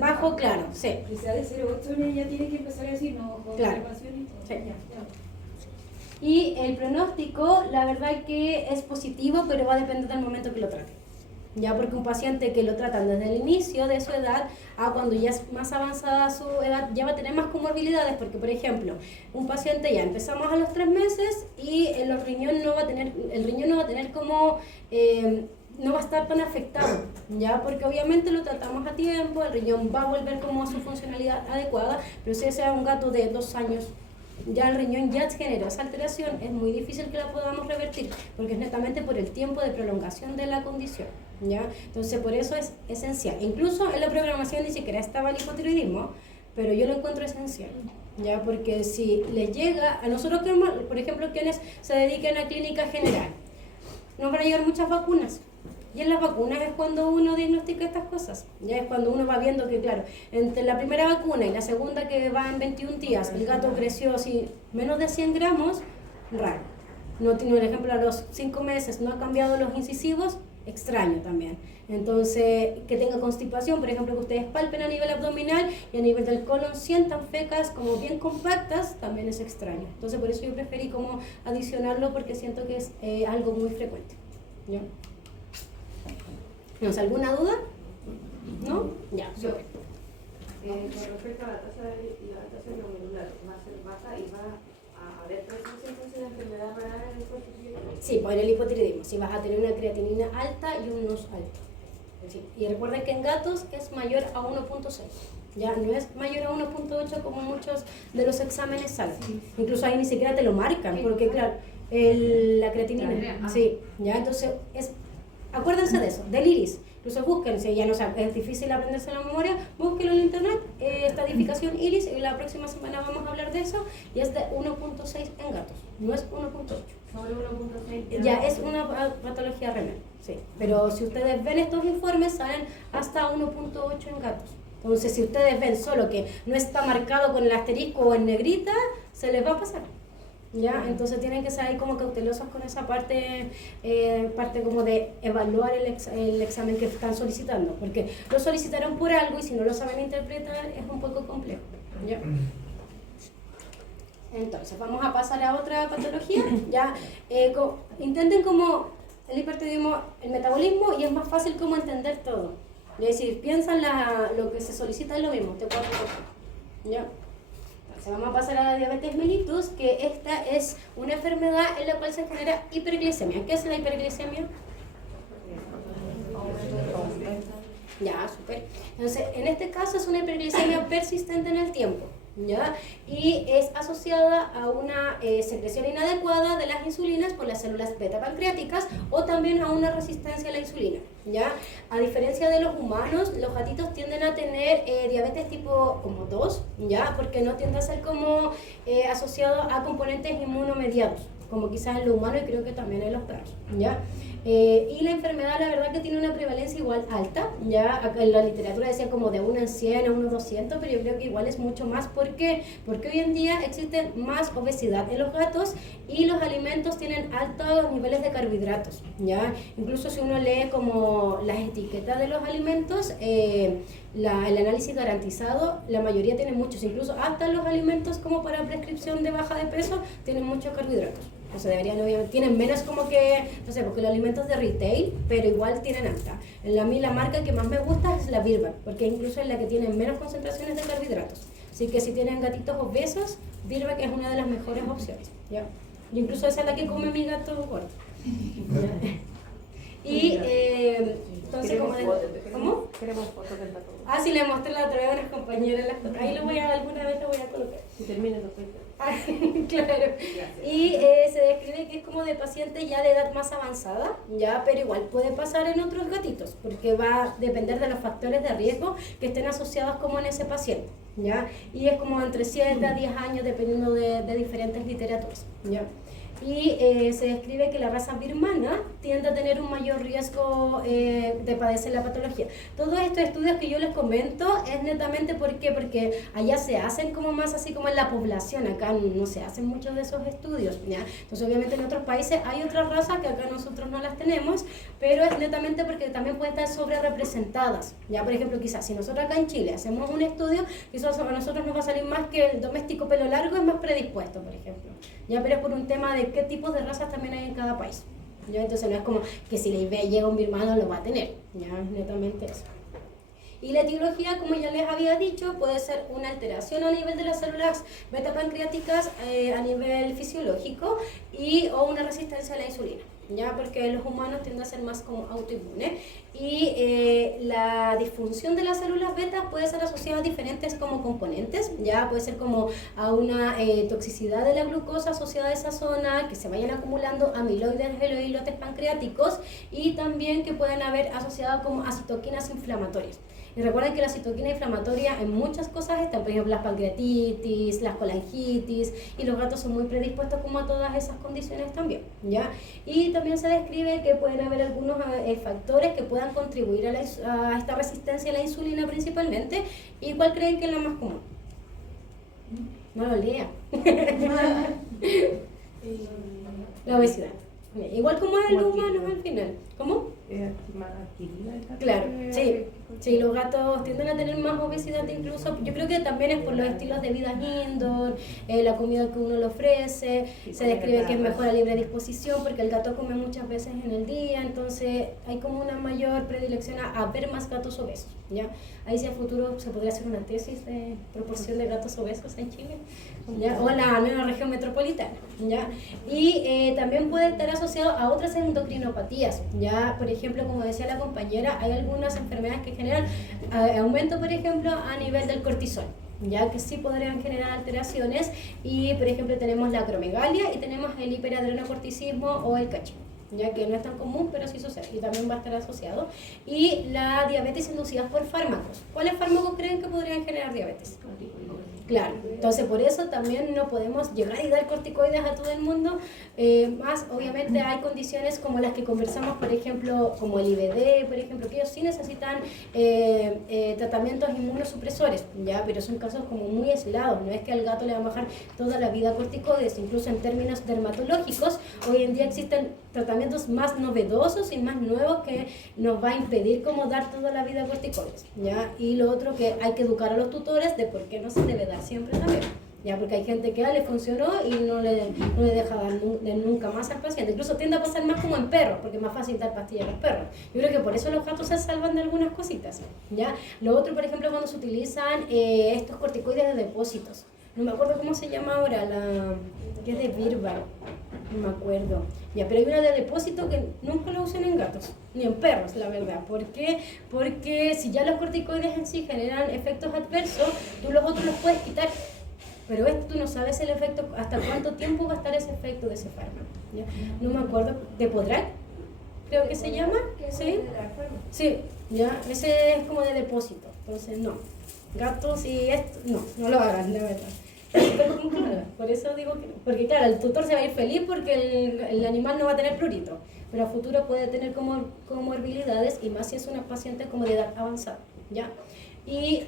bajo, claro, sí. Que sea de 0 a 8 ya tiene que empezar a decir no, con Claro. observación y todo. Sí. Ya. Y el pronóstico, la verdad que es positivo, pero va a depender del momento que lo trate. Ya porque un paciente que lo tratan desde el inicio de su edad a cuando ya es más avanzada su edad, ya va a tener más comorbilidades, porque por ejemplo, un paciente ya empezamos a los 3 meses y el riñón no va a tener como... no va a estar tan afectado, ya porque obviamente lo tratamos a tiempo, el riñón va a volver como a su funcionalidad adecuada, pero si sea un gato de 2 años, ya el riñón ya generó esa alteración, es muy difícil que la podamos revertir, porque es netamente por el tiempo de prolongación de la condición, ¿ya? Entonces por eso es esencial, incluso en la programación ni siquiera estaba el hipotiroidismo, pero yo lo encuentro esencial, ¿ya? Porque si les llega, a nosotros queremos, por ejemplo, quienes se dediquen a clínica general, nos van a llegar muchas vacunas. Y en las vacunas es cuando uno diagnostica estas cosas. Ya es cuando uno va viendo que, claro, entre la primera vacuna y la segunda que va en 21 días, el gato creció así menos de 100 gramos, raro. No tiene, por ejemplo, a los 5 meses no ha cambiado los incisivos, extraño también. Entonces, que tenga constipación, por ejemplo, que ustedes palpen a nivel abdominal y a nivel del colon sientan fecas como bien compactas, también es extraño. Entonces, por eso yo preferí como adicionarlo porque siento que es algo muy frecuente. ¿Ya? ¿Tienes alguna duda? ¿No? Ya, súper. Con respecto a la tasa glomerular, va a ser baja y va a haber presencia de enfermedad renal en el cuerpo. Sí, pues en el hipotiroidismo, si vas a tener una creatinina alta y un NOS alto. Sí. Y recuerden que en gatos es mayor a 1.6. Ya no es mayor a 1.8 como muchos de los exámenes salen. Incluso ahí ni siquiera te lo marcan, porque claro, la creatinina. Sí, ya entonces acuérdense de eso, del iris. Incluso búsquense, ya no es difícil aprenderse la memoria, búsquenlo en internet, estadificación iris, y la próxima semana vamos a hablar de eso, y es de 1.6 en gatos, no es 1.8. Sobre 1.6. Ya es una patología renal, sí. Pero si ustedes ven estos informes, salen hasta 1.8 en gatos. Entonces, si ustedes ven solo que no está marcado con el asterisco o en negrita, se les va a pasar. ¿ya? Entonces tienen que ser ahí como cautelosos con esa parte, parte como de evaluar el examen que están solicitando, porque lo solicitaron por algo y si no lo saben interpretar es un poco complejo, ¿ya? Entonces vamos a pasar a otra patología, ¿ya? Intenten como el hipertiroidismo, el metabolismo, y es más fácil como entender todo, es decir, piensan lo que se solicita es lo mismo, T4, ¿ya? Vamos a pasar a la diabetes mellitus, que esta es una enfermedad en la cual se genera hiperglicemia. ¿Qué es la hiperglicemia? Ya, súper. Entonces, en este caso es una hiperglicemia persistente en el tiempo, ¿ya? Y es asociada a una secreción inadecuada de las insulinas por las células beta pancreáticas o también a una resistencia a la insulina, ¿ya? A diferencia de los humanos, los gatitos tienden a tener diabetes tipo como 2, ¿ya? Porque no tiende a ser como asociado a componentes inmunomediados, como quizás en los humanos y creo que también en los perros, ¿ya? Y la enfermedad, la verdad que tiene una prevalencia igual alta, ya acá en la literatura decía como de 1 en 100 a 1 en 200, pero yo creo que igual es mucho más. ¿Por qué? Porque hoy en día existe más obesidad en los gatos y los alimentos tienen altos niveles de carbohidratos, ya. Incluso si uno lee como las etiquetas de los alimentos, el análisis garantizado, la mayoría tienen muchos, incluso hasta los alimentos como para prescripción de baja de peso tienen muchos carbohidratos. O sea, deberían, obviamente, tienen menos como que, no sé, porque los alimentos de retail, pero igual tienen alta. A mí la marca que más me gusta es la Birback, porque incluso es la que tiene menos concentraciones de carbohidratos. Así que si tienen gatitos obesos, Birback es una de las mejores opciones, ¿ya? Y incluso esa es la que come mi gato gordo. Y entonces, ¿cómo? Queremos fotos del gato. Ah, sí, le mostré la otra vez a unas compañeras. Ahí alguna vez lo voy a colocar. Si termina lo cuento. Claro. Y se describe que es como de pacientes ya de edad más avanzada, ya, pero igual puede pasar en otros gatitos, porque va a depender de los factores de riesgo que estén asociados como en ese paciente, ya, y es como entre 7 a 10 años dependiendo de diferentes literaturas, ya. Y se describe que la raza birmana tiende a tener un mayor riesgo de padecer la patología. Todos estos estudios que yo les comento es netamente porque allá se hacen como más así como en la población, acá no se hacen muchos de esos estudios, ¿ya? Entonces obviamente en otros países hay otras razas que acá nosotros no las tenemos, pero es netamente porque también pueden estar sobre representadas, ¿ya? Por ejemplo, quizás si nosotros acá en Chile hacemos un estudio, quizás a nosotros nos va a salir más que el doméstico pelo largo es más predispuesto, por ejemplo, ¿ya? Pero es por un tema de qué tipos de razas también hay en cada país, ¿ya? Entonces no es como que si le llega un birmano lo va a tener, ¿ya? Es netamente eso. Y la etiología, como ya les había dicho, puede ser una alteración a nivel de las células beta pancreáticas a nivel fisiológico o una resistencia a la insulina, ¿ya? Porque los humanos tienden a ser más como autoinmunes y la disfunción de las células beta puede ser asociada a diferentes como componentes, ya puede ser como a una toxicidad de la glucosa asociada a esa zona, que se vayan acumulando amiloides o islotes pancreáticos y también que pueden haber asociado como a citoquinas inflamatorias. Y recuerden que la citoquina inflamatoria en muchas cosas están, por ejemplo, las pancreatitis, las colangitis, y los gatos son muy predispuestos como a todas esas condiciones también, ¿ya? Y también se describe que pueden haber algunos factores que puedan contribuir a esta resistencia a la insulina principalmente. ¿Y cuál creen que es la más común? No lo lea. La obesidad. Igual como en los humanos al final. ¿Cómo? Más adquirida el gato. Claro, sí. Sí, los gatos tienden a tener más obesidad incluso. Yo creo que también es por los estilos de vida indoor, la comida que uno le ofrece. Se describe que es mejor a libre disposición porque el gato come muchas veces en el día, entonces hay como una mayor predilección a ver más gatos obesos, ¿ya? Ahí si a futuro se podría hacer una tesis de proporción de gatos obesos en Chile, ¿ya? O en la nueva región metropolitana, ¿ya? Y también puede estar asociado a otras endocrinopatías, ¿ya? Por ejemplo, como decía la compañera, hay algunas enfermedades que generan aumento, por ejemplo, a nivel del cortisol, ya que sí podrían generar alteraciones y, por ejemplo, tenemos la acromegalia y tenemos el hiperadrenocorticismo o el CACH, ya que no es tan común, pero sí sucede y también va a estar asociado. Y la diabetes inducida por fármacos. ¿Cuáles fármacos creen que podrían generar diabetes? Claro, entonces por eso también no podemos llegar y dar corticoides a todo el mundo, más obviamente hay condiciones como las que conversamos, por ejemplo, como el IBD, por ejemplo, que ellos sí necesitan tratamientos inmunosupresores, ya, pero son casos como muy aislados, no es que al gato le va a bajar toda la vida corticoides, incluso en términos dermatológicos, hoy en día existen tratamientos más novedosos y más nuevos que nos va a impedir como dar toda la vida corticoides, ya, y lo otro que hay que educar a los tutores de por qué no se debe dar siempre también, ya, porque hay gente que le funcionó y no le deja dar nunca más al paciente, incluso tiende a pasar más como en perros, porque es más fácil dar pastillas a los perros, yo creo que por eso los gatos se salvan de algunas cositas, ya, lo otro por ejemplo cuando se utilizan estos corticoides de depósitos, no me acuerdo cómo se llama ahora, que es de Virbac, no me acuerdo, ya, pero hay una de depósito que nunca lo usan en gatos, ni en perros, la verdad. ¿Por qué? Porque si ya los corticoides en sí generan efectos adversos, tú los otros los puedes quitar, pero esto tú no sabes el efecto, hasta cuánto tiempo va a estar ese efecto de ese fármaco, ¿ya? No me acuerdo, ¿de Podrak? Creo que se llama, ¿sí? Sí, ya, ese es como de depósito, entonces no. Gatos y esto, no lo hagan, la verdad. Por eso digo que no. Porque claro, el tutor se va a ir feliz porque el animal no va a tener prurito, pero a futuro puede tener comorbilidades y más si es una paciente como de edad avanzada, ¿ya? Y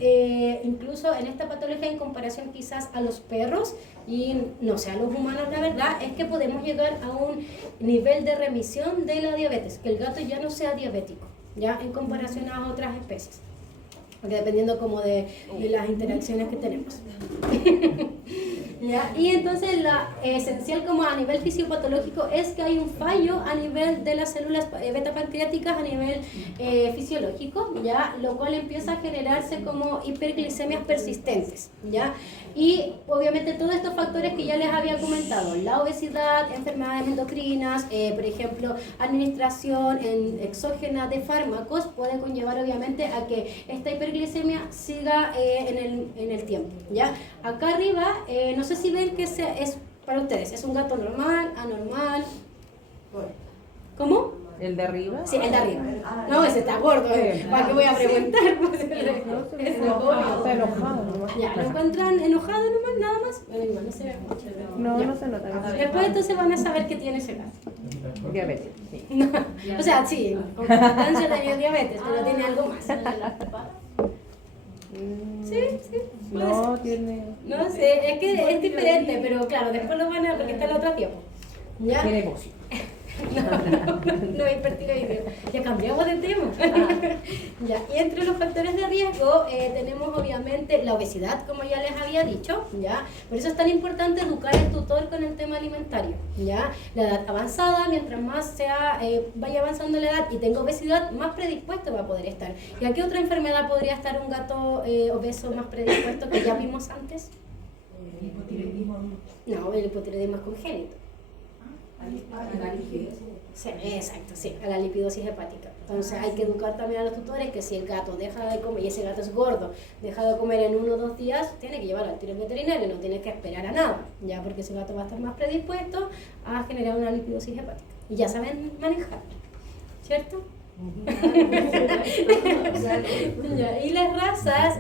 incluso en esta patología en comparación quizás a los perros y no sé, a los humanos la verdad es que podemos llegar a un nivel de remisión de la diabetes, que el gato ya no sea diabético, ¿ya? En comparación a otras especies. Porque dependiendo como de las interacciones que tenemos. ¿Ya? Y entonces la esencial como a nivel fisiopatológico es que hay un fallo a nivel de las células beta pancreáticas a nivel fisiológico, ¿ya? Lo cual empieza a generarse como hiperglicemias persistentes, ¿ya? Y obviamente todos estos factores que ya les había comentado, la obesidad, enfermedades endocrinas, por ejemplo, administración exógena de fármacos puede conllevar obviamente a que esta hiperglicemia siga en el tiempo, ¿ya? Acá arriba, no sé si ven que es para ustedes, ¿es un gato normal, anormal? ¿Cómo? ¿El de arriba? Sí, el de arriba. No, ese está gordo, ¿para qué voy a preguntar? Está enojado nomás. Ya, ¿lo encuentran enojado nomás, nada más? Bueno, igual no se ve mucho. No se nota. Después entonces van a saber que tiene ese gato. Diabetes, sí. No, o sea, sí, con constancia tenía diabetes, pero tiene algo más. Sí, puede No, ser. tiene... No sé, es que es diferente, pero claro, después lo van a, porque está el otro tiempo. ¿Ya? Tiene negocio. No hipertiroideo. Ya cambiamos de tema. Ya, y entre los factores de riesgo tenemos obviamente la obesidad, como ya les había dicho, ¿ya? Por eso es tan importante educar al tutor con el tema alimentario, ¿ya? La edad avanzada, mientras más vaya avanzando la edad y tenga obesidad, más predispuesto va a poder estar. ¿Y a qué otra enfermedad podría estar un gato obeso más predispuesto que ya vimos antes? El hipotiroidismo. No, el hipotiroidismo es congénito. Sí, exacto, sí, a la lipidosis hepática. Entonces hay que educar también a los tutores que si el gato deja de comer, y ese gato es gordo, deja de comer en 1 o 2 días, tiene que llevarlo al tiro veterinario, no tiene que esperar a nada, ya, porque ese gato va a estar más predispuesto a generar una lipidosis hepática. Y ya saben manejar, ¿cierto? Ya, y las razas,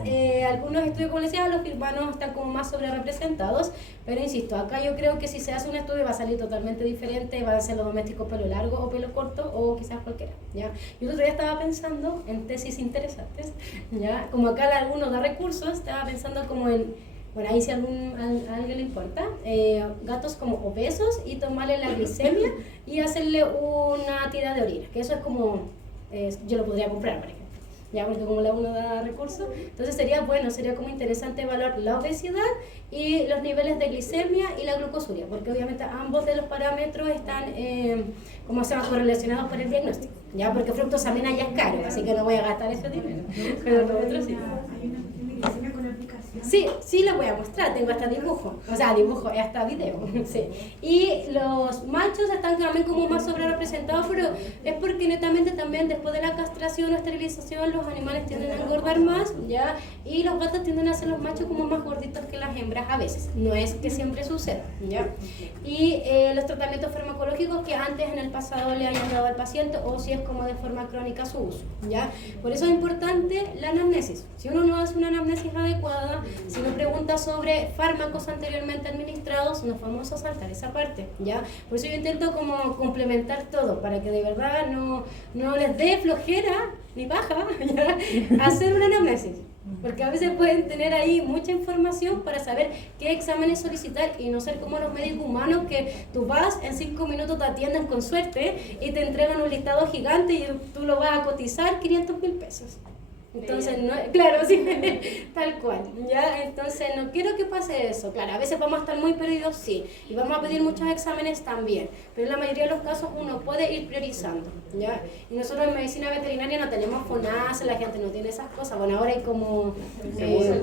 algunos estudios, como les decía, los birmanos están como más sobre representados, pero insisto, acá yo creo que si se hace un estudio va a salir totalmente diferente, van a ser los domésticos pelo largo o pelo corto o quizás cualquiera, ¿ya? Yo el otro día estaba pensando en tesis interesantes, ¿ya? Como acá alguno da recursos, estaba pensando como en, bueno, ahí si a alguien le importa, gatos como obesos y tomarle la glicemia y hacerle una tira de orina, que eso es como, yo lo podría comprar, por ejemplo, ya, porque como la uno da recursos, entonces sería bueno, sería como interesante evaluar la obesidad y los niveles de glicemia y la glucosuria, porque obviamente ambos de los parámetros están, como se llama, correlacionados por el diagnóstico, ya, porque fructosamina ya es caro, así que no voy a gastar ese dinero, pero lo otro sí. Hay una cuestión de glicemia con aplicación. Sí, les voy a mostrar, tengo hasta dibujo, hasta video, sí. Y los machos están también como más sobre representados, pero es porque netamente también después de la castración o esterilización los animales tienden a engordar más, ¿ya? Y los gatos tienden a ser los machos como más gorditos que las hembras a veces, no es que siempre suceda, ¿ya? Y los tratamientos farmacológicos que antes en el pasado le hayan dado al paciente o si es como de forma crónica su uso, ¿ya? Por eso es importante la anamnesis. Si uno no hace una anamnesis adecuada, Si no pregunta sobre fármacos anteriormente administrados, nos vamos a saltar esa parte, ¿ya? Por eso yo intento como complementar todo, para que de verdad no les dé flojera ni paja, ¿ya? Hacer una anamnesis. Porque a veces pueden tener ahí mucha información para saber qué exámenes solicitar y no ser como los médicos humanos que tú vas, en 5 minutos te atienden con suerte y te entregan un listado gigante y tú lo vas a cotizar 500.000 pesos. Entonces, no, claro, sí, tal cual, ¿ya? Entonces, no quiero que pase eso. Claro, a veces vamos a estar muy perdidos, sí, y vamos a pedir muchos exámenes también, pero en la mayoría de los casos uno puede ir priorizando, ¿ya? Y nosotros en medicina veterinaria no tenemos FONASA, la gente no tiene esas cosas. Bueno, ahora hay como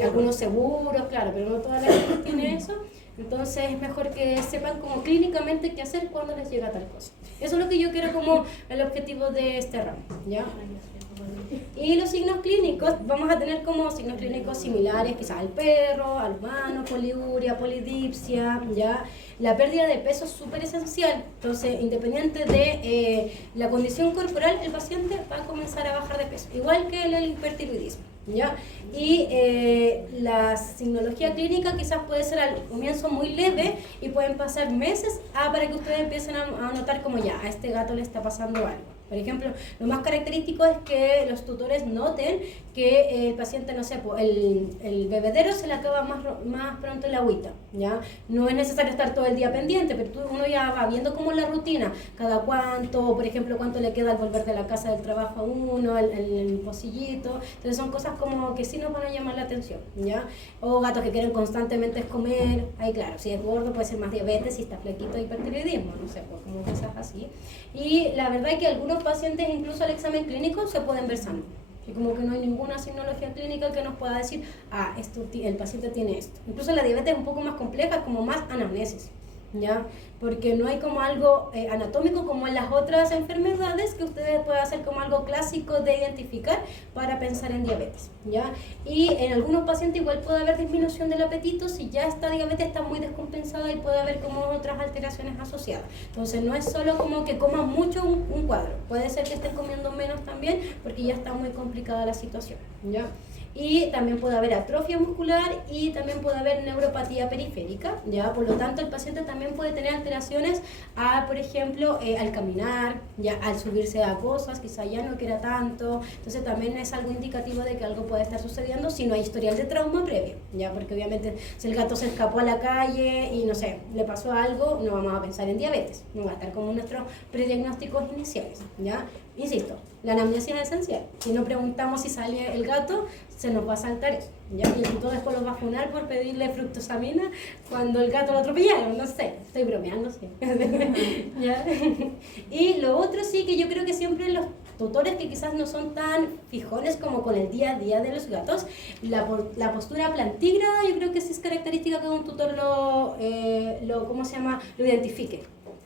algunos seguros, claro, pero no toda la gente tiene eso. Entonces es mejor que sepan como clínicamente qué hacer cuando les llega tal cosa. Eso es lo que yo quiero como el objetivo de este ramo, ¿ya? Y los signos clínicos, vamos a tener como signos clínicos similares quizás al perro, al humano, poliuria, polidipsia, ¿ya? La pérdida de peso es súper esencial, entonces independiente de la condición corporal, el paciente va a comenzar a bajar de peso, igual que el hipertiroidismo, ¿ya? Y la signología clínica quizás puede ser al comienzo muy leve y pueden pasar meses para que ustedes empiecen a notar como ya, a este gato le está pasando algo. Por ejemplo, lo más característico es que los tutores noten que el paciente, no sé, el bebedero se le acaba más pronto el agüita, ¿ya? No es necesario estar todo el día pendiente, pero uno ya va viendo como la rutina, cada cuánto, por ejemplo, cuánto le queda al volver de la casa del trabajo a uno, el pocillito. Entonces son cosas como que sí nos van a llamar la atención, ¿ya? O gatos que quieren constantemente comer, ahí claro, si es gordo puede ser más diabetes, si está flaquito hipertiroidismo, no sé, pues como cosas así. Y la verdad es que algunos pacientes incluso al examen clínico se pueden ver sanos. Y como que no hay ninguna signología clínica que nos pueda decir, el paciente tiene esto. Incluso la diabetes es un poco más compleja, como más anamnesis, ¿ya? Porque no hay como algo anatómico como en las otras enfermedades que ustedes pueden hacer como algo clásico de identificar para pensar en diabetes, ¿ya? Y en algunos pacientes igual puede haber disminución del apetito si ya esta diabetes está muy descompensada y puede haber como otras alteraciones asociadas. Entonces no es solo como que coman mucho un cuadro, puede ser que estén comiendo menos también porque ya está muy complicada la situación, ¿ya? Y también puede haber atrofia muscular y también puede haber neuropatía periférica, ¿ya? Por lo tanto, el paciente también puede tener alteraciones, por ejemplo, al caminar, ya al subirse a cosas, quizá ya no quiera tanto. Entonces también es algo indicativo de que algo puede estar sucediendo si no hay historial de trauma previo, ¿ya? Porque obviamente si el gato se escapó a la calle y, no sé, le pasó algo, no vamos a pensar en diabetes, no va a estar como nuestros prediagnósticos iniciales, ¿ya? Insisto, la anamnesia es esencial. Si no preguntamos si sale el gato, se nos va a saltar eso, ¿ya? Y el tutor después los va a funar por pedirle fructosamina cuando el gato lo atropellaron, no sé, estoy bromeando, sí. ¿Ya? Y lo otro sí que yo creo que siempre los tutores que quizás no son tan fijones como con el día a día de los gatos, la postura plantígrada yo creo que sí es característica que un tutor lo identifique.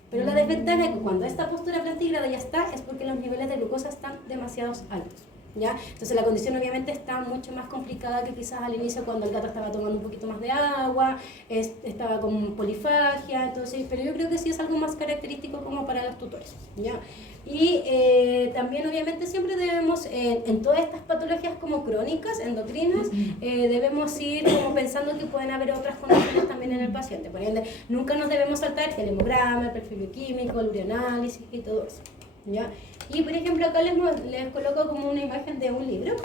Pero la desventaja es que cuando esta postura plantígrada ya está, es porque los niveles de glucosa están demasiado altos, ¿ya? Entonces la condición obviamente está mucho más complicada que quizás al inicio cuando el gato estaba tomando un poquito más de agua, estaba con polifagia, entonces, pero yo creo que sí es algo más característico como para los tutores, ¿ya? Y también obviamente siempre debemos, en todas estas patologías como crónicas, endocrinas, debemos ir como pensando que pueden haber otras condiciones también en el paciente. Por ejemplo, nunca nos debemos saltar el hemograma, el perfil bioquímico, el urianálisis y todo eso, ¿ya? Y por ejemplo acá les coloco como una imagen de un libro.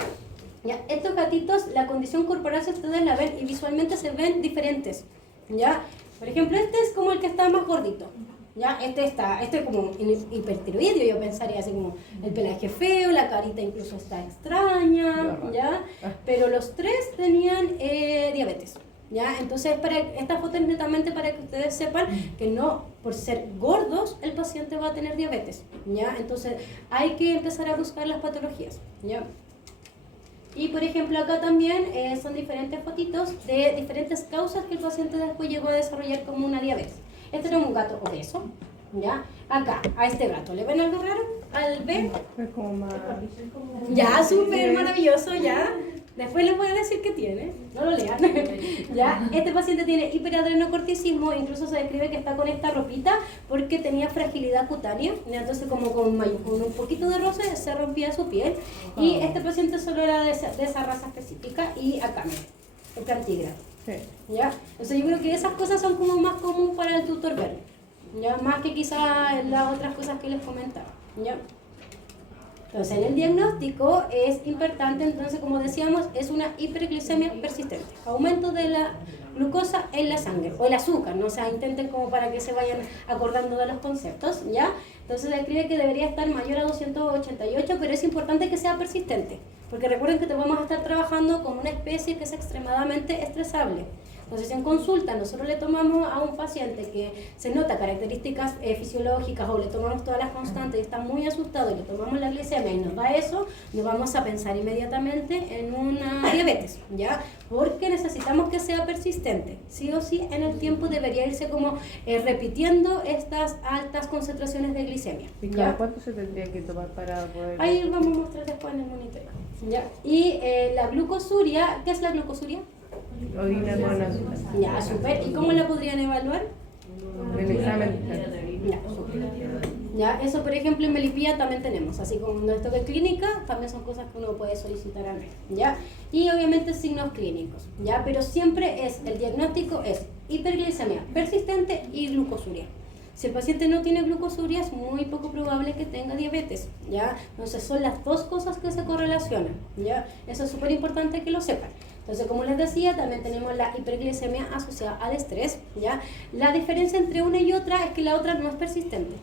¿Ya? Estos gatitos, la condición corporal, si ustedes la ven y visualmente se ven diferentes, ¿ya? Por ejemplo, este es como el que está más gordito, ¿ya? Este es como hipertiroideo, yo pensaría así como el pelaje feo, la carita incluso está extraña, ¿ya? Pero los tres tenían diabetes, ¿ya? Entonces, esta foto es netamente para que ustedes sepan que no, por ser gordos, el paciente va a tener diabetes, ¿ya? Entonces, hay que empezar a buscar las patologías, ¿ya? Y por ejemplo acá también son diferentes fotitos de diferentes causas que el paciente después llegó a desarrollar como una diabetes. Este era un gato obeso, ¿ya? Acá, a este gato, ¿le ven algo raro? Al B. Es como más... Ya, súper maravilloso, ya. Después les voy a decir qué tiene, no lo lean. ¿Ya? Este paciente tiene hiperadrenocorticismo, incluso se describe que está con esta ropita porque tenía fragilidad cutánea, ¿ya? Entonces como con un poquito de roce se rompía su piel y este paciente solo era de esa raza específica y acá, miren. el plantígrado. Sí. ¿Ya? Entonces yo creo que esas cosas son como más común para el tutor ver, ¿ya? Más que quizás las otras cosas que les comentaba, ¿ya? Entonces en el diagnóstico es importante, entonces como decíamos, es una hiperglicemia persistente, aumento de la glucosa en la sangre, o el azúcar, ¿no? O sea, intenten como para que se vayan acordando de los conceptos, ¿ya? Entonces se escribe que debería estar mayor a 288, pero es importante que sea persistente, porque recuerden que te vamos a estar trabajando con una especie que es extremadamente estresable. Entonces en consulta nosotros le tomamos a un paciente que se nota características fisiológicas o le tomamos todas las constantes y está muy asustado y le tomamos la glicemia y nos da eso, nos vamos a pensar inmediatamente en una diabetes, ¿ya? Porque necesitamos que sea persistente, sí o sí en el tiempo debería irse como repitiendo estas altas concentraciones de glicemia, ¿Y ¿ya? cada cuánto se tendría que tomar para poder...? Ahí vamos a mostrar después en el monitoreo, ¿ya? Y la glucosuria, ¿qué es la glucosuria? Orina con azúcar. Ya, súper. ¿Y cómo la podrían evaluar? El examen. Ya, súper. Ya, eso por ejemplo en Melipilla también tenemos, así como en esto de clínica, también son cosas que uno puede solicitar al médico, ¿ya? Y obviamente signos clínicos, ¿ya? Pero siempre el diagnóstico es hiperglicemia persistente y glucosuria. Si el paciente no tiene glucosuria es muy poco probable que tenga diabetes, ¿ya? Entonces son las dos cosas que se correlacionan, ¿ya? Eso es súper importante que lo sepan. Entonces, como les decía, también tenemos la hiperglicemia asociada al estrés, ¿ya? La diferencia entre una y otra es que la otra no es persistente,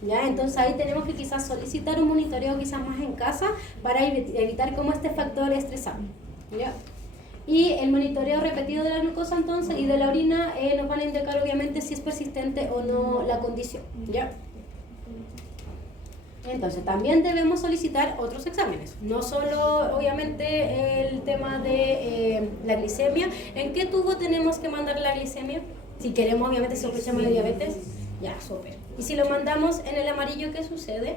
¿ya? Entonces ahí tenemos que quizás solicitar un monitoreo quizás más en casa para evitar como este factor estresable, ¿ya? Y el monitoreo repetido de la glucosa entonces y de la orina nos van a indicar obviamente si es persistente o no la condición, ¿ya? Entonces también debemos solicitar otros exámenes, no solo obviamente el tema de la glicemia. ¿En qué tubo tenemos que mandar la glicemia? Si queremos obviamente sospechamos de diabetes, ya, súper. Y si lo mandamos en el amarillo, ¿qué sucede?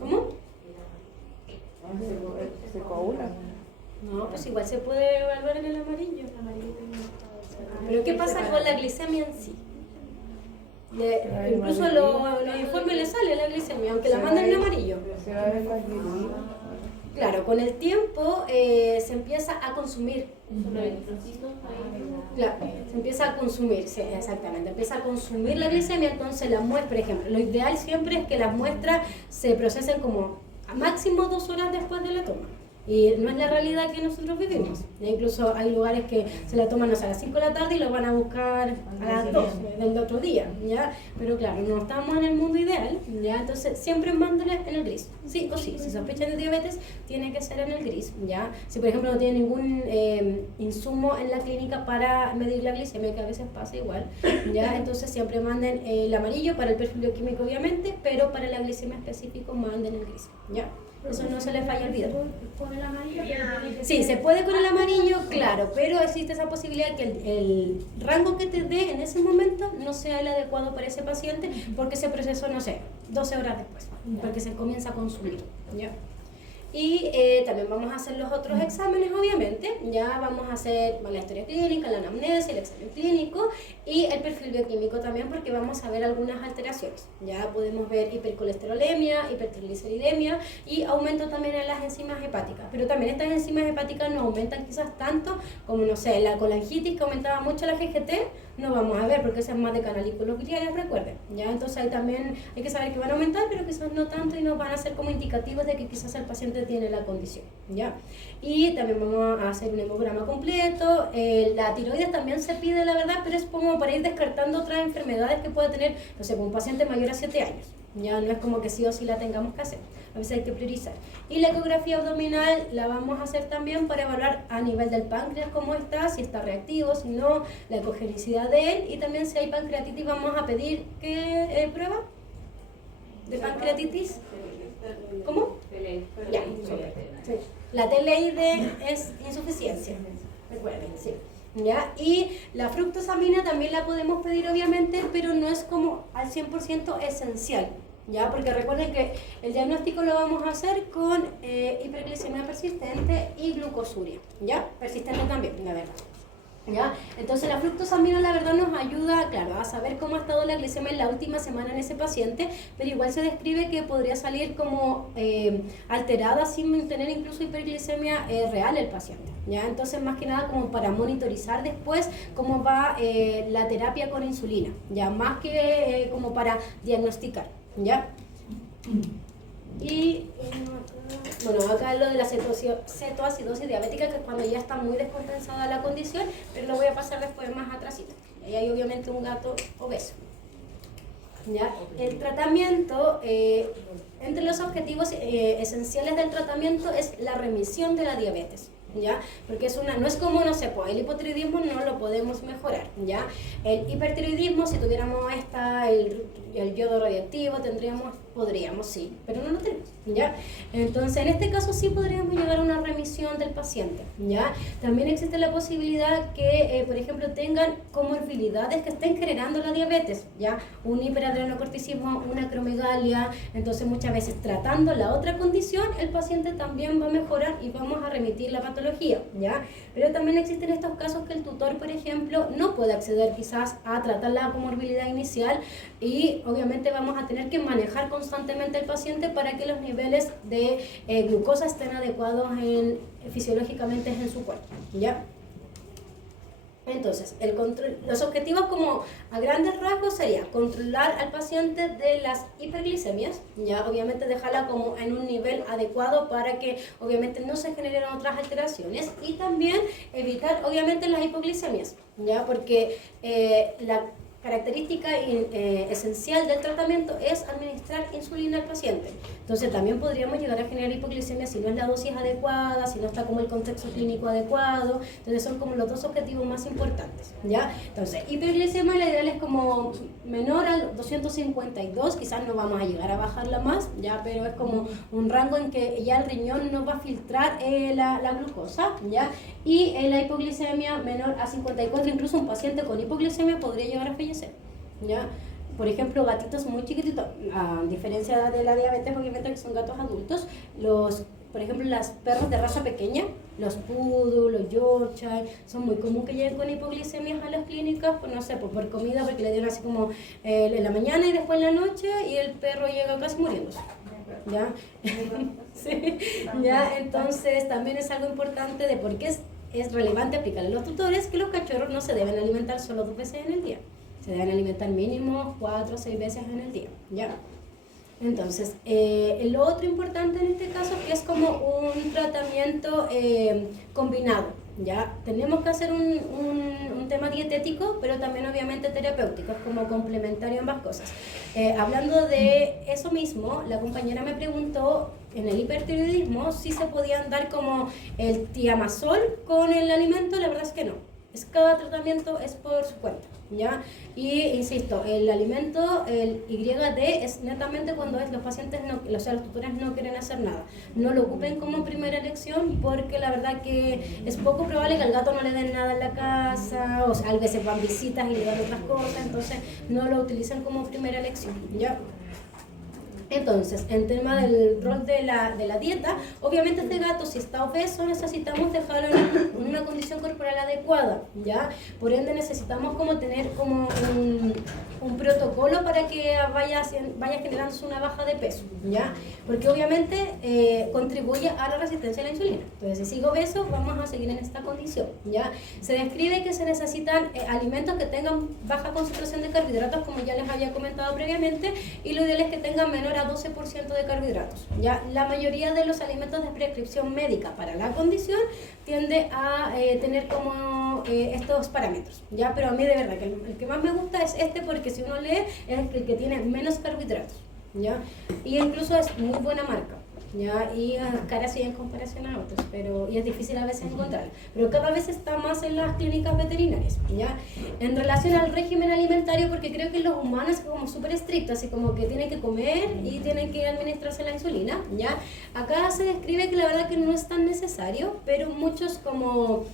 ¿Cómo? ¿Se coagula? No, pues igual se puede evaluar en el amarillo. Pero ¿qué pasa con la glicemia en sí? Incluso los informes le sale la glicemia, aunque la manden en amarillo. Se va a ver más diluido. Claro, con el tiempo se empieza a consumir. Claro, se empieza a consumir, sí, exactamente. Empieza a consumir la glicemia, entonces la muestra, por ejemplo, lo ideal siempre es que las muestras se procesen como a máximo 2 horas después de la toma. Y no es la realidad que nosotros vivimos. Incluso hay lugares que se la toman, no sé, a las 5 de la tarde y lo van a buscar a las 2 del otro día, ¿ya? Pero claro, no estamos en el mundo ideal, ¿ya? Entonces siempre mándale en el gris, sí o sí. Si sospechan de diabetes, tiene que ser en el gris, ¿ya? Si por ejemplo no tiene ningún insumo en la clínica para medir la glicemia, que a veces pasa igual, ¿ya? Entonces siempre manden el amarillo para el perfil bioquímico obviamente, pero para la glicemia específico manden el gris, ¿ya? Eso no se les vaya a olvidar. ¿Con el amarillo? Sí, se puede con el amarillo, claro, pero existe esa posibilidad que el rango que te dé en ese momento no sea el adecuado para ese paciente porque ese proceso, no sé, 12 horas después, porque se comienza a consumir, ¿ya? Y también vamos a hacer los otros exámenes, obviamente. Ya vamos a hacer la historia clínica, la anamnesis, el examen clínico y el perfil bioquímico también, porque vamos a ver algunas alteraciones. Ya podemos ver hipercolesterolemia, hipertrigliceridemia y aumento también en las enzimas hepáticas. Pero también estas enzimas hepáticas no aumentan quizás tanto como, no sé, la colangitis que aumentaba mucho la GGT, no vamos a ver porque esa es más de canalículos biliares, recuerden. Ya, entonces ahí también hay que saber que van a aumentar, pero quizás no tanto y nos van a ser como indicativos de que quizás el paciente tiene la condición, ¿ya? Y también vamos a hacer un hemograma completo. La tiroides también se pide, la verdad, pero es como para ir descartando otras enfermedades que puede tener, no sé, un paciente mayor a 7 años. Ya no es como que sí o sí la tengamos que hacer, a veces hay que priorizar. Y la ecografía abdominal la vamos a hacer también para evaluar a nivel del páncreas cómo está, si está reactivo, si no, la ecogenicidad de él, y también si hay pancreatitis vamos a pedir ¿qué prueba? ¿De pancreatitis? ¿Cómo? Ya, sí. La teleide es insuficiencia, recuerden, sí. ¿Ya? Y la fructosamina también la podemos pedir obviamente, pero no es como al 100% esencial, ¿ya? Porque recuerden que el diagnóstico lo vamos a hacer con hiperglicemia persistente y glucosuria, ¿ya? Persistente también, la verdad. ¿Ya? Entonces la fructosamina la verdad nos ayuda, claro, a saber cómo ha estado la glicemia en la última semana en ese paciente, pero igual se describe que podría salir como alterada sin tener incluso hiperglicemia real el paciente, ¿ya? Entonces más que nada como para monitorizar después cómo va la terapia con insulina, ya más que como para diagnosticar, ¿ya? Y bueno, acá lo de la cetoacidosis diabética, que es cuando ya está muy descompensada la condición, pero lo voy a pasar después más atrásito. Ahí hay obviamente un gato obeso. ¿Ya? El tratamiento, entre los objetivos esenciales del tratamiento es la remisión de la diabetes. ¿Ya? Porque no es como, no sé, pues el hipotiroidismo no lo podemos mejorar, ¿ya? El hipertiroidismo, si tuviéramos el yodo radioactivo, podríamos, sí, pero no lo tenemos, ¿ya? Entonces, en este caso sí podríamos llegar a una remisión del paciente, ¿ya? También existe la posibilidad que, por ejemplo, tengan comorbilidades que estén generando la diabetes, ¿ya? Un hiperadrenocorticismo, una acromegalia, entonces muchas veces tratando la otra condición, el paciente también va a mejorar y vamos a remitir la patología, ¿ya? Pero también existen estos casos que el tutor, por ejemplo, no puede acceder quizás a tratar la comorbilidad inicial y obviamente vamos a tener que manejar constantemente al paciente para que los niveles de glucosa estén adecuados fisiológicamente en su cuerpo, ¿ya? Entonces, los objetivos como a grandes rasgos sería controlar al paciente de las hiperglicemias, ya obviamente dejarla como en un nivel adecuado para que obviamente no se generen otras alteraciones y también evitar obviamente las hipoglicemias, ya porque la característica esencial del tratamiento es administrar insulina al paciente. Entonces también podríamos llegar a generar hipoglicemia si no es la dosis adecuada, si no está como el contexto clínico adecuado. Entonces son como los dos objetivos más importantes, ¿ya? Entonces hiperglicemia la ideal es como menor al 252, quizás no vamos a llegar a bajarla más, ¿ya? Pero es como un rango en que ya el riñón no va a filtrar la glucosa, ¿ya? Y la hipoglicemia menor a 54, incluso un paciente con hipoglicemia podría llegar a fallecer, ¿ya? Por ejemplo, gatitos muy chiquititos, a diferencia de la diabetes, obviamente que son gatos adultos, por ejemplo, los perros de raza pequeña, los poodle, los yorkshire, son muy común que lleguen con hipoglicemias a las clínicas, pues no sé, pues por comida, porque le dieron así como en la mañana y después en la noche, y el perro llega casi muriéndose, ¿ya? Sí, ¿ya? Entonces también es algo importante de por qué es relevante aplicarle a los tutores que los cachorros no se deben alimentar solo 2 veces en el día. Se deben alimentar mínimo 4 o 6 veces en el día, ¿ya? Entonces, lo otro importante en este caso que es como un tratamiento combinado, ¿ya? Tenemos que hacer un tema dietético, pero también obviamente terapéutico, es como complementario ambas cosas. Hablando de eso mismo, la compañera me preguntó en el hipertiroidismo si se podían dar como el tiamazol con el alimento. La verdad es que no. Cada tratamiento es por su cuenta, ¿ya? Y insisto, el alimento, el YD, es netamente cuando los pacientes, los tutores no quieren hacer nada. No lo ocupen como primera elección porque la verdad que es poco probable que al gato no le den nada en la casa, o sea, a veces van visitas y le dan otras cosas, entonces no lo utilicen como primera elección, ¿ya? Entonces, en tema del rol de la dieta, obviamente este gato, si está obeso, necesitamos dejarlo en una condición corporal adecuada, ¿ya? Por ende, necesitamos como tener como un protocolo para que vaya generándose una baja de peso, ¿ya? Porque obviamente contribuye a la resistencia a la insulina. Entonces, si sigue obeso, vamos a seguir en esta condición, ¿ya? Se describe que se necesitan alimentos que tengan baja concentración de carbohidratos, como ya les había comentado previamente, y lo ideal es que tengan menor a 12% de carbohidratos, ¿ya? La mayoría de los alimentos de prescripción médica para la condición tiende a tener como estos parámetros, ¿ya? Pero a mí de verdad que el que más me gusta es este, porque si uno lee es el que tiene menos carbohidratos, ¿ya? Y incluso es muy buena marca, ¿ya? Y cara sí en comparación a otros, y es difícil a veces encontrarlo, pero cada vez está más en las clínicas veterinarias, ¿ya? En relación al régimen alimentario, porque creo que los humanos es como súper estricto, así como que tienen que comer y tienen que administrarse la insulina, ¿ya? Acá se describe que la verdad que no es tan necesario, pero muchos como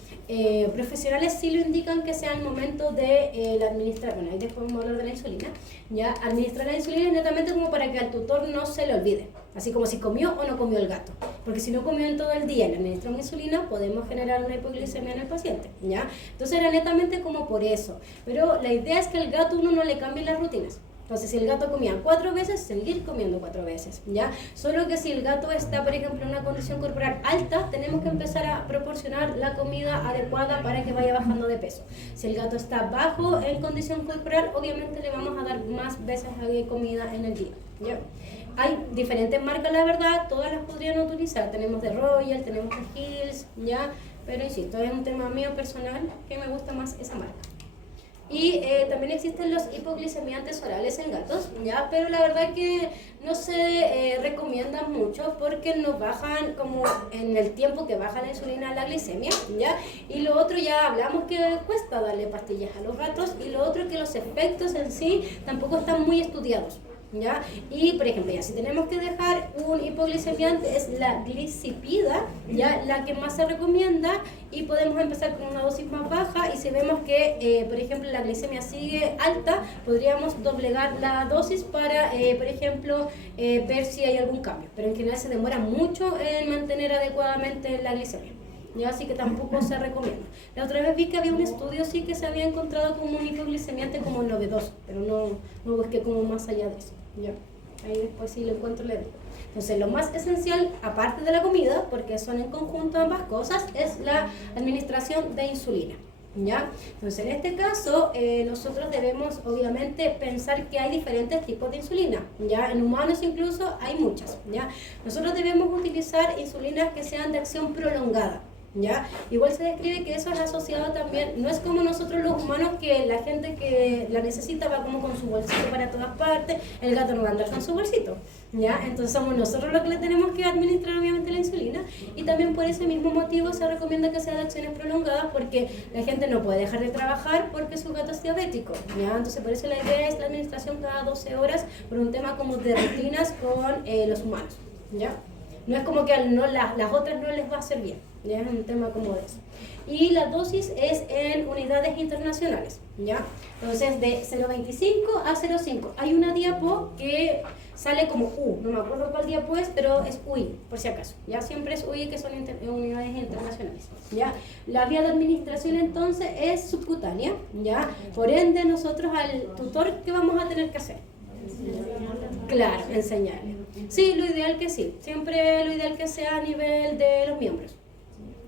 profesionales sí lo indican que sea el momento de administrar, bueno, ahí después vamos a hablar de la insulina, ¿ya? Administrar la insulina netamente como para que al tutor no se le olvide, así como si comió o no comió el gato. porque si no comió en todo el día y le administramos insulina, podemos generar una hipoglicemia en el paciente, ¿ya? Entonces era netamente como por eso, pero la idea es que al gato uno no le cambie las rutinas. Entonces, si el gato comía 4 veces, seguir comiendo 4 veces, ¿ya? Solo que si el gato está, por ejemplo, en una condición corporal alta, tenemos que empezar a proporcionar la comida adecuada para que vaya bajando de peso. Si el gato está bajo en condición corporal, obviamente le vamos a dar más veces de comida en el día, ¿ya? Hay diferentes marcas, la verdad, todas las podrían utilizar. Tenemos de Royal, tenemos de Hills, ¿ya? Pero insisto, es un tema mío personal que me gusta más esa marca. Y también existen los hipoglicemiantes orales en gatos, ¿ya? Pero la verdad que no se recomiendan mucho porque no bajan como en el tiempo que baja la insulina la glicemia, ¿ya? Y lo otro ya hablamos que cuesta darle pastillas a los gatos, y lo otro que los efectos en sí tampoco están muy estudiados, ¿ya? Y por ejemplo, ya si tenemos que dejar un hipoglicemiante es la glicipida, ya la que más se recomienda, y podemos empezar con una dosis más baja, y si vemos que por ejemplo la glicemia sigue alta, podríamos doblegar la dosis para por ejemplo ver si hay algún cambio, pero en general se demora mucho en mantener adecuadamente la glicemia, ¿ya? Así que tampoco se recomienda. La otra vez vi que había un estudio sí que se había encontrado como un hipoglicemiante como novedoso, pero no busqué como más allá de eso, ¿ya? Ahí después si lo encuentro le digo. Entonces lo más esencial, aparte de la comida, porque son en conjunto ambas cosas, es la administración de insulina, ¿ya? Entonces en este caso nosotros debemos obviamente pensar que hay diferentes tipos de insulina, ¿ya? En humanos incluso hay muchas, ¿ya? Nosotros debemos utilizar insulinas que sean de acción prolongada, ¿ya? Igual se describe que eso es asociado también, no es como nosotros los humanos, que la gente que la necesita va como con su bolsito para todas partes, el gato no va a andar con su bolsito, ¿ya? Entonces somos nosotros los que le tenemos que administrar obviamente la insulina, y también por ese mismo motivo se recomienda que sea de acciones prolongadas, porque la gente no puede dejar de trabajar porque su gato es diabético, ¿ya? Entonces por eso la idea es la administración cada 12 horas, por un tema como de rutinas con los humanos, ¿ya? No es como que las otras no les va a hacer bien, ya es un tema como de eso. Y la dosis es en unidades internacionales, ¿ya? Entonces de 0,25 a 0,5. Hay una diapo que sale como U, no me acuerdo cuál diapo es, pero es UI, por si acaso, ¿ya? Siempre es UI, que son unidades internacionales, ¿ya? La vía de administración entonces es subcutánea, ¿ya? Por ende nosotros al tutor, ¿qué vamos a tener que hacer? Claro, enseñarle. Sí, lo ideal que sí, siempre lo ideal que sea a nivel de los miembros,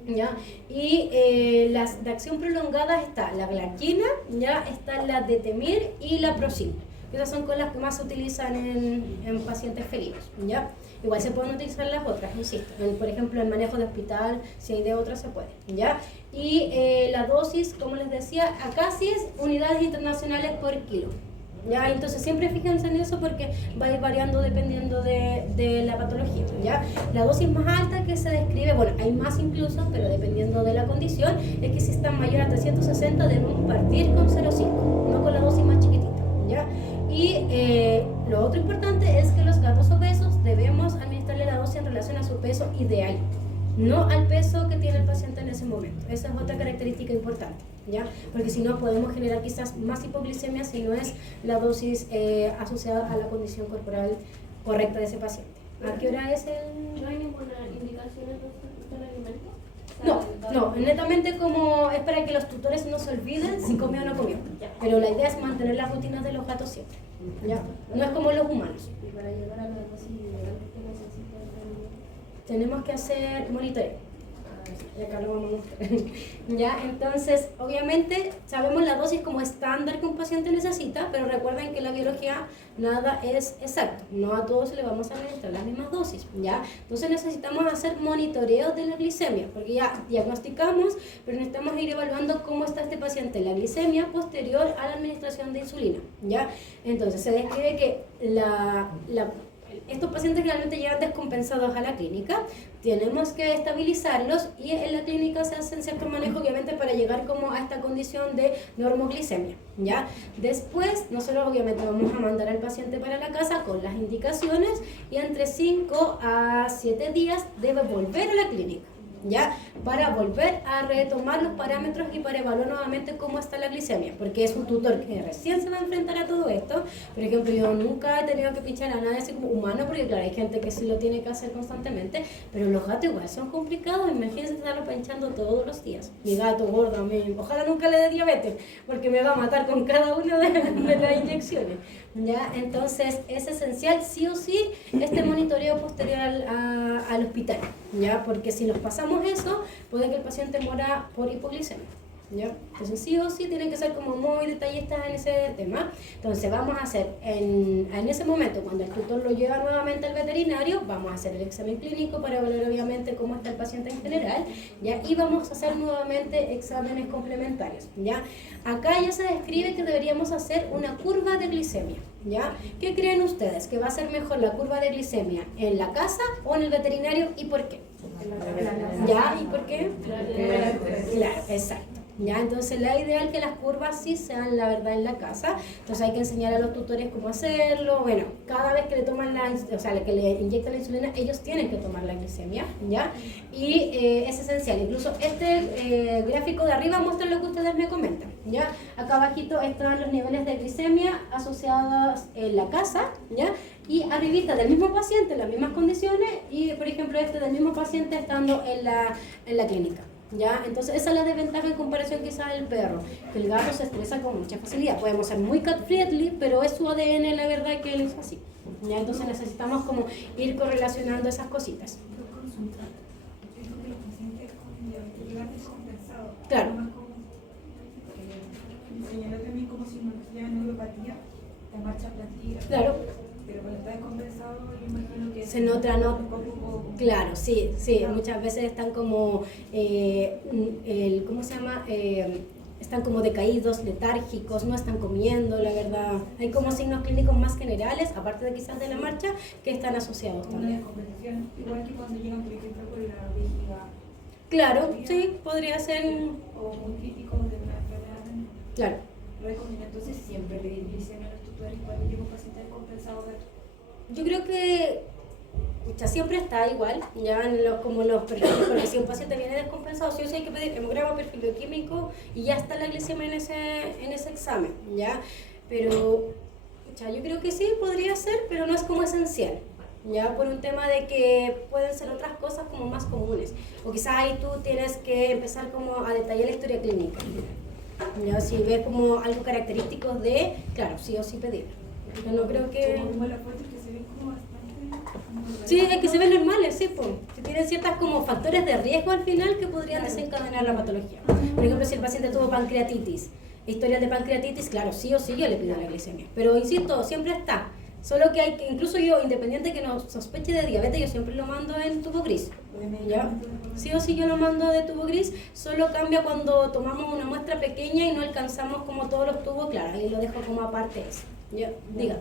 ¿ya? Y las de acción prolongada está la glargina, ¿ya? Está la detemir y la Procin. Esas son con las que más se utilizan en pacientes felinos, ¿ya? Igual se pueden utilizar las otras, insisto. Por ejemplo, el manejo de hospital, si hay de otras se puede, ¿ya? Y la dosis, como les decía, acá sí es unidades internacionales por kilo, ¿ya? Entonces siempre fíjense en eso porque va a ir variando dependiendo de la patología, ¿ya? La dosis más alta que se describe, bueno, hay más incluso, pero dependiendo de la condición, es que si está mayor a 360 debemos partir con 0,5, no con la dosis más chiquitita, ¿ya? Y lo otro importante es que los gatos obesos debemos administrarle la dosis en relación a su peso ideal, no al peso que tiene el paciente en ese momento. Esa es otra característica importante, ¿ya? Porque si no podemos generar quizás más hipoglicemia si no es la dosis asociada a la condición corporal correcta de ese paciente. ¿A qué hora es el...? ¿No hay ninguna indicación entonces del alimento? No, netamente como es para que los tutores no se olviden si comió o no comió. Pero la idea es mantener las rutinas de los gatos siempre, ¿ya? No es como los humanos. Y para llegar a la dosis ideal que necesita Tenemos que hacer monitoreo. Y acá lo vamos a mostrar. ¿Ya? Entonces, obviamente, sabemos la dosis como estándar que un paciente necesita, pero recuerden que en la biología nada es exacto. No a todos le vamos a administrar las mismas dosis, ¿ya? Entonces necesitamos hacer monitoreo de la glicemia, porque ya diagnosticamos, pero necesitamos ir evaluando cómo está este paciente, la glicemia posterior a la administración de insulina, ¿ya? Entonces, se describe que estos pacientes realmente llegan descompensados a la clínica, tenemos que estabilizarlos y en la clínica se hacen ciertos manejos obviamente para llegar como a esta condición de normoglicemia, ¿ya? Después nosotros obviamente vamos a mandar al paciente para la casa con las indicaciones y entre 5 a 7 días debe volver a la clínica, ¿ya? Para volver a retomar los parámetros y para evaluar nuevamente cómo está la glicemia, porque es un tutor que recién se va a enfrentar a todo esto. Por ejemplo, yo nunca he tenido que pinchar a nadie así como humano, porque claro, hay gente que sí lo tiene que hacer constantemente, pero los gatos igual son complicados. Imagínense estarlo pinchando todos los días. Mi gato gordo, ojalá nunca le dé diabetes, porque me va a matar con cada una de las inyecciones, ¿ya? Entonces es esencial sí o sí este monitoreo posterior al hospital, ¿ya? Porque si nos pasamos eso, puede que el paciente muera por hipoglicemia, ¿ya? Entonces sí o sí tienen que ser como muy detallistas en ese tema. Entonces vamos a hacer en ese momento, cuando el tutor lo lleva nuevamente al veterinario, vamos a hacer el examen clínico para evaluar obviamente cómo está el paciente en general, ¿ya? Y vamos a hacer nuevamente exámenes complementarios, ¿ya? Acá ya se describe que deberíamos hacer una curva de glicemia, ¿ya? ¿Qué creen ustedes? ¿Que va a ser mejor la curva de glicemia en la casa o en el veterinario y por qué? ¿Ya? ¿Y por qué? Claro, exacto. ¿Ya? Entonces la ideal que las curvas sí sean la verdad en la casa. Entonces hay que enseñar a los tutores cómo hacerlo. Bueno, cada vez que le toman que le inyectan la insulina, ellos tienen que tomar la glicemia, ¿ya? Y es esencial. Incluso este gráfico de arriba muestra lo que ustedes me comentan, ¿ya? Acá abajito están los niveles de glicemia asociados en la casa, ¿ya? Y arribita del mismo paciente, en las mismas condiciones, y por ejemplo este del mismo paciente estando en la clínica, ¿ya? Entonces esa es la desventaja en comparación quizás del perro, que el gato se estresa con mucha facilidad. Podemos ser muy cat friendly, pero es su ADN la verdad que él es así, ¿ya? Entonces necesitamos como ir correlacionando esas cositas. Claro. Me señaló también como simbología de neuropatía, la marcha plantilla. Claro. Pero cuando está descompensado, yo imagino que se nota, ¿no? Claro, sí, muchas veces están como, ¿cómo se llama? Están como decaídos, letárgicos, no están comiendo, la verdad. Hay como signos clínicos más generales, aparte de quizás de la marcha, que están asociados una también. descompensación, igual que cuando llegan, por ejemplo, por la vejiga. Claro, sí, podría ser. O muy crítico de una enfermedad. Claro. Recomiendo entonces siempre pedir glicemia a los tutores cuando llega un paciente descompensado. Yo creo que siempre está igual, ya como los perfiles, porque si un paciente viene descompensado, sí o sí hay que pedir hemograma, perfil bioquímico y ya está la glicemia en ese examen, ¿ya? Pero yo creo que sí, podría ser, pero no es como esencial, ya por un tema de que pueden ser otras cosas como más comunes, o quizás ahí tú tienes que empezar como a detallar la historia clínica, ya si ves como algo característico de, claro, sí o sí pedir. Yo no creo que... Como las fotos que se ven como bastante... Sí, es que se ven normales, sí, pues. Que tienen ciertas como factores de riesgo al final que podrían desencadenar la patología. Por ejemplo, si el paciente tuvo pancreatitis, historias de pancreatitis, claro, sí o sí yo le pido la glicemia. Pero insisto, siempre está. Solo que hay que, incluso yo, independiente que no sospeche de diabetes, yo siempre lo mando en tubo gris. ¿Ya? Sí o sí yo lo mando de tubo gris, solo cambia cuando tomamos una muestra pequeña y no alcanzamos como todos los tubos, claro, ahí lo dejo como aparte eso. ¿Ya? Diga.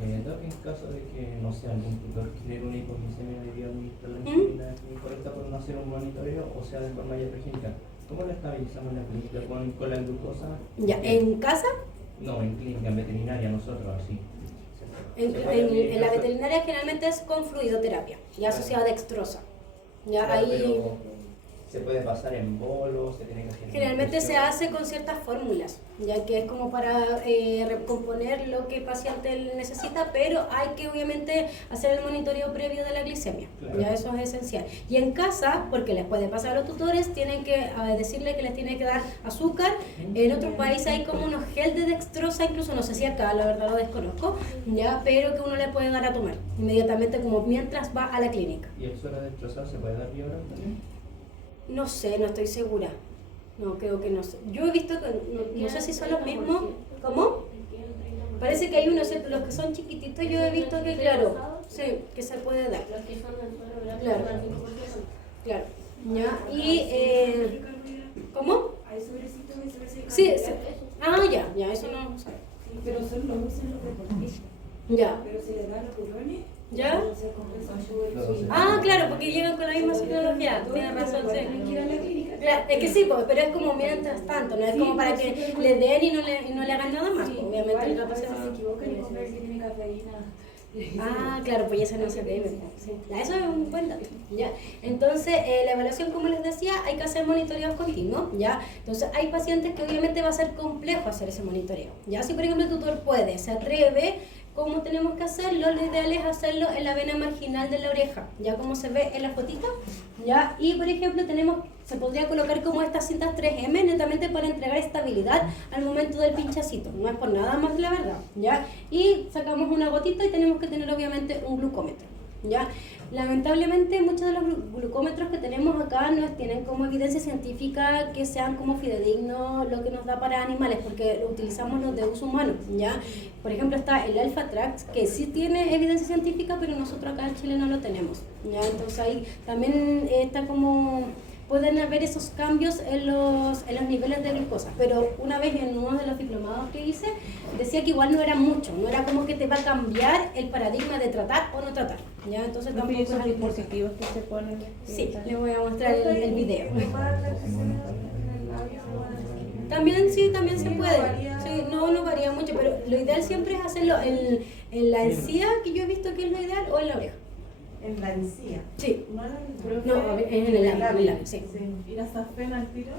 En caso de que, no sé, algún tutor genere una hipoglicemia debido a administrar la insulina incorrecta por no hacer un monitoreo, o sea, de forma hipergénica, ¿cómo la estabilizamos en la clínica con la glucosa? ¿Ya? ¿En casa? No, en clínica, en veterinaria, nosotros así. En la veterinaria generalmente es con fluidoterapia y asociada a dextrosa. ¿Ya? Claro, Ahí... pero ¿se puede pasar en bolos? ¿Se tiene que hacer Generalmente se hace con ciertas fórmulas, ya que es como para recomponer lo que el paciente necesita, pero hay que obviamente hacer el monitoreo previo de la glicemia, claro. Ya eso es esencial. Y en casa, porque les puede pasar a los tutores, tienen que decirle que les tiene que dar azúcar. En otros países hay como unos gel de dextrosa, incluso no sé si acá, la verdad lo desconozco, ya, pero que uno le puede dar a tomar inmediatamente como mientras va a la clínica. ¿Y el suero destrozado se puede dar vía oral también? No sé, no estoy segura. No, creo que no sé. Yo he visto que, no sé si son los mismos. ¿Cómo? Parece que hay unos, los que son chiquititos, yo he visto que, claro, sí, que se puede dar. Los que son del suelo, Claro. Claro. ¿Ya? Y, ¿cómo? Hay sobrecitos y sobrecitos. Sí, sí. Ah, ya, eso no sé. Pero solo lo usan los deportistas. Ya. Pero se les da los purones. ¿Ya? Se compensa su... Ah, claro, porque llegan con la misma tecnología. Tienes razón, sí. Claro, es que sí, pues, pero es como mientras tanto, no es como para que le den y no le hagan nada más. Pues, obviamente el gato se va se equivocan y compran que tiene cafeína. Ah, claro, pues esa no se debe. Sí. Ya, eso es un buen dato. ¿Ya? Entonces, la evaluación, como les decía, hay que hacer monitoreos continuos. ¿Ya? Entonces, hay pacientes que obviamente va a ser complejo hacer ese monitoreo. ¿Ya? Si, por ejemplo, el tutor puede, se atreve, ¿cómo tenemos que hacerlo? Lo ideal es hacerlo en la vena marginal de la oreja, ya como se ve en la fotito, ¿ya? Y por ejemplo se podría colocar como estas cintas 3M netamente para entregar estabilidad al momento del pinchacito, no es por nada más la verdad, ¿ya? Y sacamos una gotita y tenemos que tener obviamente un glucómetro, ¿ya? Lamentablemente muchos de los glucómetros que tenemos acá no tienen como evidencia científica que sean como fidedignos lo que nos da para animales, porque utilizamos los de uso humano, ¿ya? Por ejemplo está el Alpha Trax, que sí tiene evidencia científica, pero nosotros acá en Chile no lo tenemos, ¿ya? Entonces ahí también está como... pueden haber esos cambios en los niveles de glucosa, pero una vez en uno de los diplomados que hice, decía que igual no era mucho, no era como que te va a cambiar el paradigma de tratar o no tratar, ¿ya? Entonces tampoco esos es algo dispositivos que se ponen. Sí, les voy a mostrar el video. También sí, también se puede. Sí, no varía mucho, pero lo ideal siempre es hacerlo en la encía, que yo he visto que es lo ideal, o en la oreja. En la encía. Sí. No No, en el labio, sí. ¿Y la safena al tiro?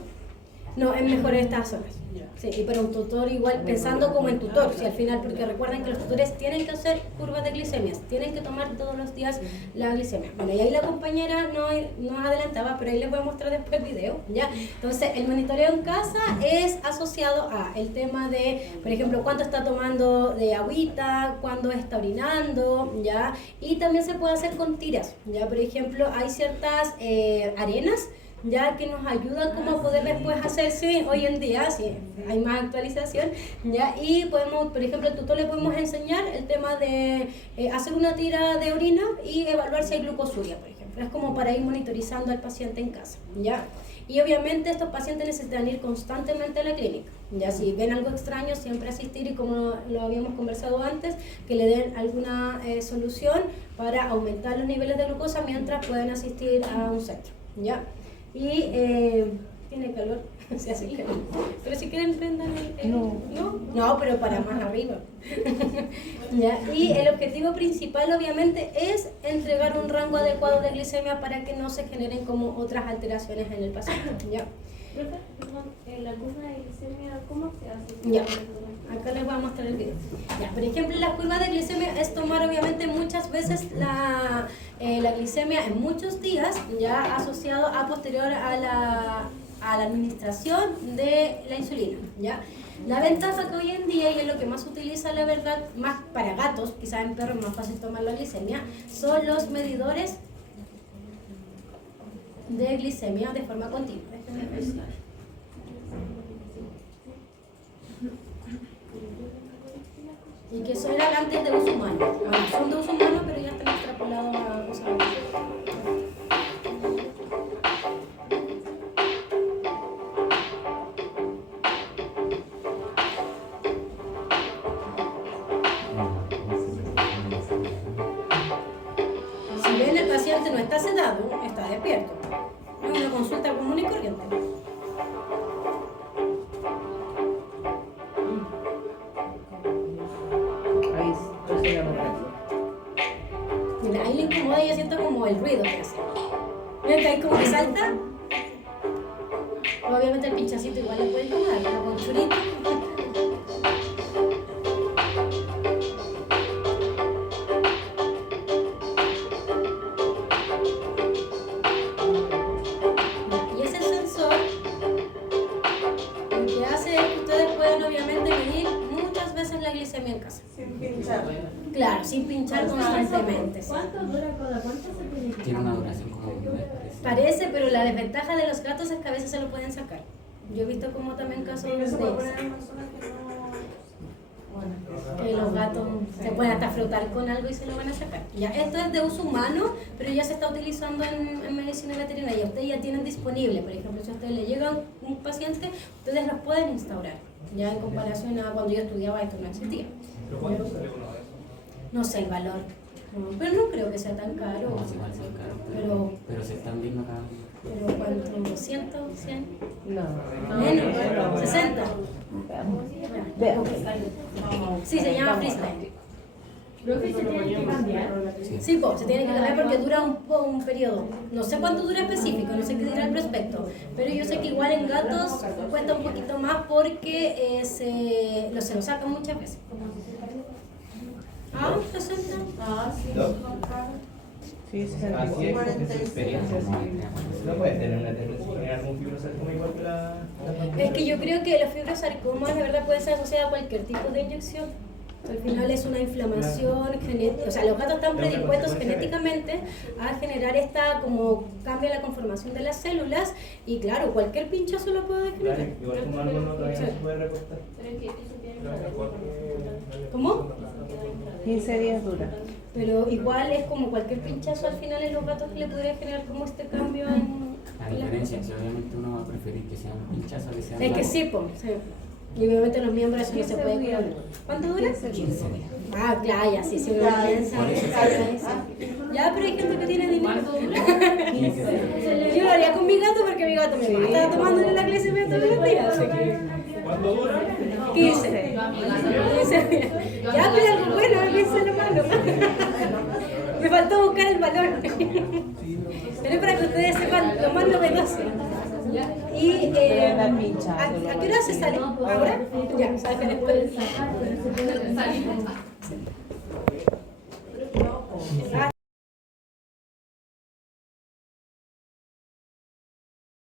No, es mejor estas zonas. Sí, y para un tutor igual pensando como en tutor, si al final, porque recuerden que los tutores tienen que hacer curvas de glicemias, tienen que tomar todos los días la glicemia. Bueno, y ahí la compañera no adelantaba, pero ahí les voy a mostrar después el video, ¿ya? Entonces, el monitoreo en casa es asociado a el tema de, por ejemplo, cuánto está tomando de agüita, cuándo está orinando, ¿ya? Y también se puede hacer con tiras, ¿ya? Por ejemplo, hay ciertas arenas, ya que nos ayuda como a poder después hacerse hoy en día, si hay más actualización, ya, y podemos, por ejemplo, al tutor le podemos enseñar el tema de hacer una tira de orina y evaluar si hay glucosuria, por ejemplo, es como para ir monitorizando al paciente en casa, ya, y obviamente estos pacientes necesitan ir constantemente a la clínica, ya, si ven algo extraño siempre asistir y como lo habíamos conversado antes, que le den alguna solución para aumentar los niveles de glucosa mientras pueden asistir a un centro, ya. Y tiene calor, se hace calor. Pero si quieren prendan no, pero para más arriba. ¿Ya? Y el objetivo principal obviamente es entregar un rango adecuado de glicemia para que no se generen como otras alteraciones en el paciente. ¿Ya? Perdón, la curva de glicemia, ¿cómo se hace? Ya. Acá les voy a mostrar el video. Ya, por ejemplo, la curva de glicemia es tomar obviamente muchas veces la glicemia en muchos días, ya asociado a posterior a la administración de la insulina, ¿ya? La ventaja que hoy en día, y es lo que más se utiliza la verdad, más para gatos, quizás en perros es más fácil tomar la glicemia, son los medidores de glicemia de forma continua. Y que eso era antes de uso humano. Bueno, son de uso humano, pero ya están extrapolados a cosas. Si ven, el paciente no está sedado, está despierto. Es una consulta común y corriente. Mira, ahí le incomoda y yo siento como el ruido que hace. Mira que ahí como que salta. Obviamente el pinchacito igual le puede incomodar, pero con churito. Y ese sensor lo que hace es que ustedes pueden obviamente medir muchas veces la glicemia en casa. Sin pinchar. Claro, sin pinchar constantemente. Sí. ¿Cuánto dura cada cuánto se tiene que Tiene una duración como un mes, Parece, pero la desventaja de los gatos es que a veces se lo pueden sacar. Yo he visto como también casos de Eso eso, para poner a personas que no... Bueno, que los gatos se pueden hasta frotar con algo y se lo van a sacar. Ya, esto es de uso humano, pero ya se está utilizando en medicina veterinaria. Ustedes ya tienen disponible, por ejemplo, si a ustedes le llega un paciente, ustedes los pueden instaurar. Ya en comparación a cuando yo estudiaba esto no existía. ¿Pero cuánto sale uno de esos? No sé el valor, pero no creo que sea tan caro. no, igual son caros, pero se están viendo acá. Pero ¿cuánto? ¿100? ¿100? No. Menos, 60. Veamos. Sí, se llama freestyle. Profe, ¿se tiene que cambiar? Sí, pues se tiene que cambiar porque dura un periodo. No sé cuánto dura específico, no sé qué dirá el prospecto. Pero yo sé que igual en gatos cuesta un poquito más porque se lo sacan muchas veces. Ah, 60. Ah, sí. ¿No? Sí, Así es, porque es su 65. experiencia. Sí. No puede tener una tendencia a generar algún fibrosarcoma igual que la Es que yo creo que los fibrosarcomas de verdad pueden ser asociados a cualquier tipo de inyección. Al final es una inflamación genética, o sea, los gatos están predispuestos genéticamente a generar esta como cambio en la conformación de las células y claro, cualquier pinchazo lo puede Claro, generar. igual como alguno todavía no se puede recortar. Pero es que eso queda inflamado. ¿Cómo? 15 días dura. Pero igual es como cualquier pinchazo al final en los gatos que le podría generar como este cambio en... La diferencia es que obviamente uno va a preferir que sea un pinchazo que sea Es que largo. sí, pues, sí. Y obviamente los miembros eso no se puede curar. ¿Cuánto dura? 15 días. Ah, claro, ya sí, si uno piensa. Por eso Ya, pero hay gente que tiene dinero. 15 días. Yo lo haría con mi gato porque mi gato me estaba tomando en la clase de todos los días. Así que... ¿Cuánto dura? 15. Ya, pero algo bueno, piensa lo malo. Me faltó buscar el valor. Pero es para que ustedes sepan lo más novedoso. Y ¿a qué hora se sale? ¿Ahora? Ya, sale después.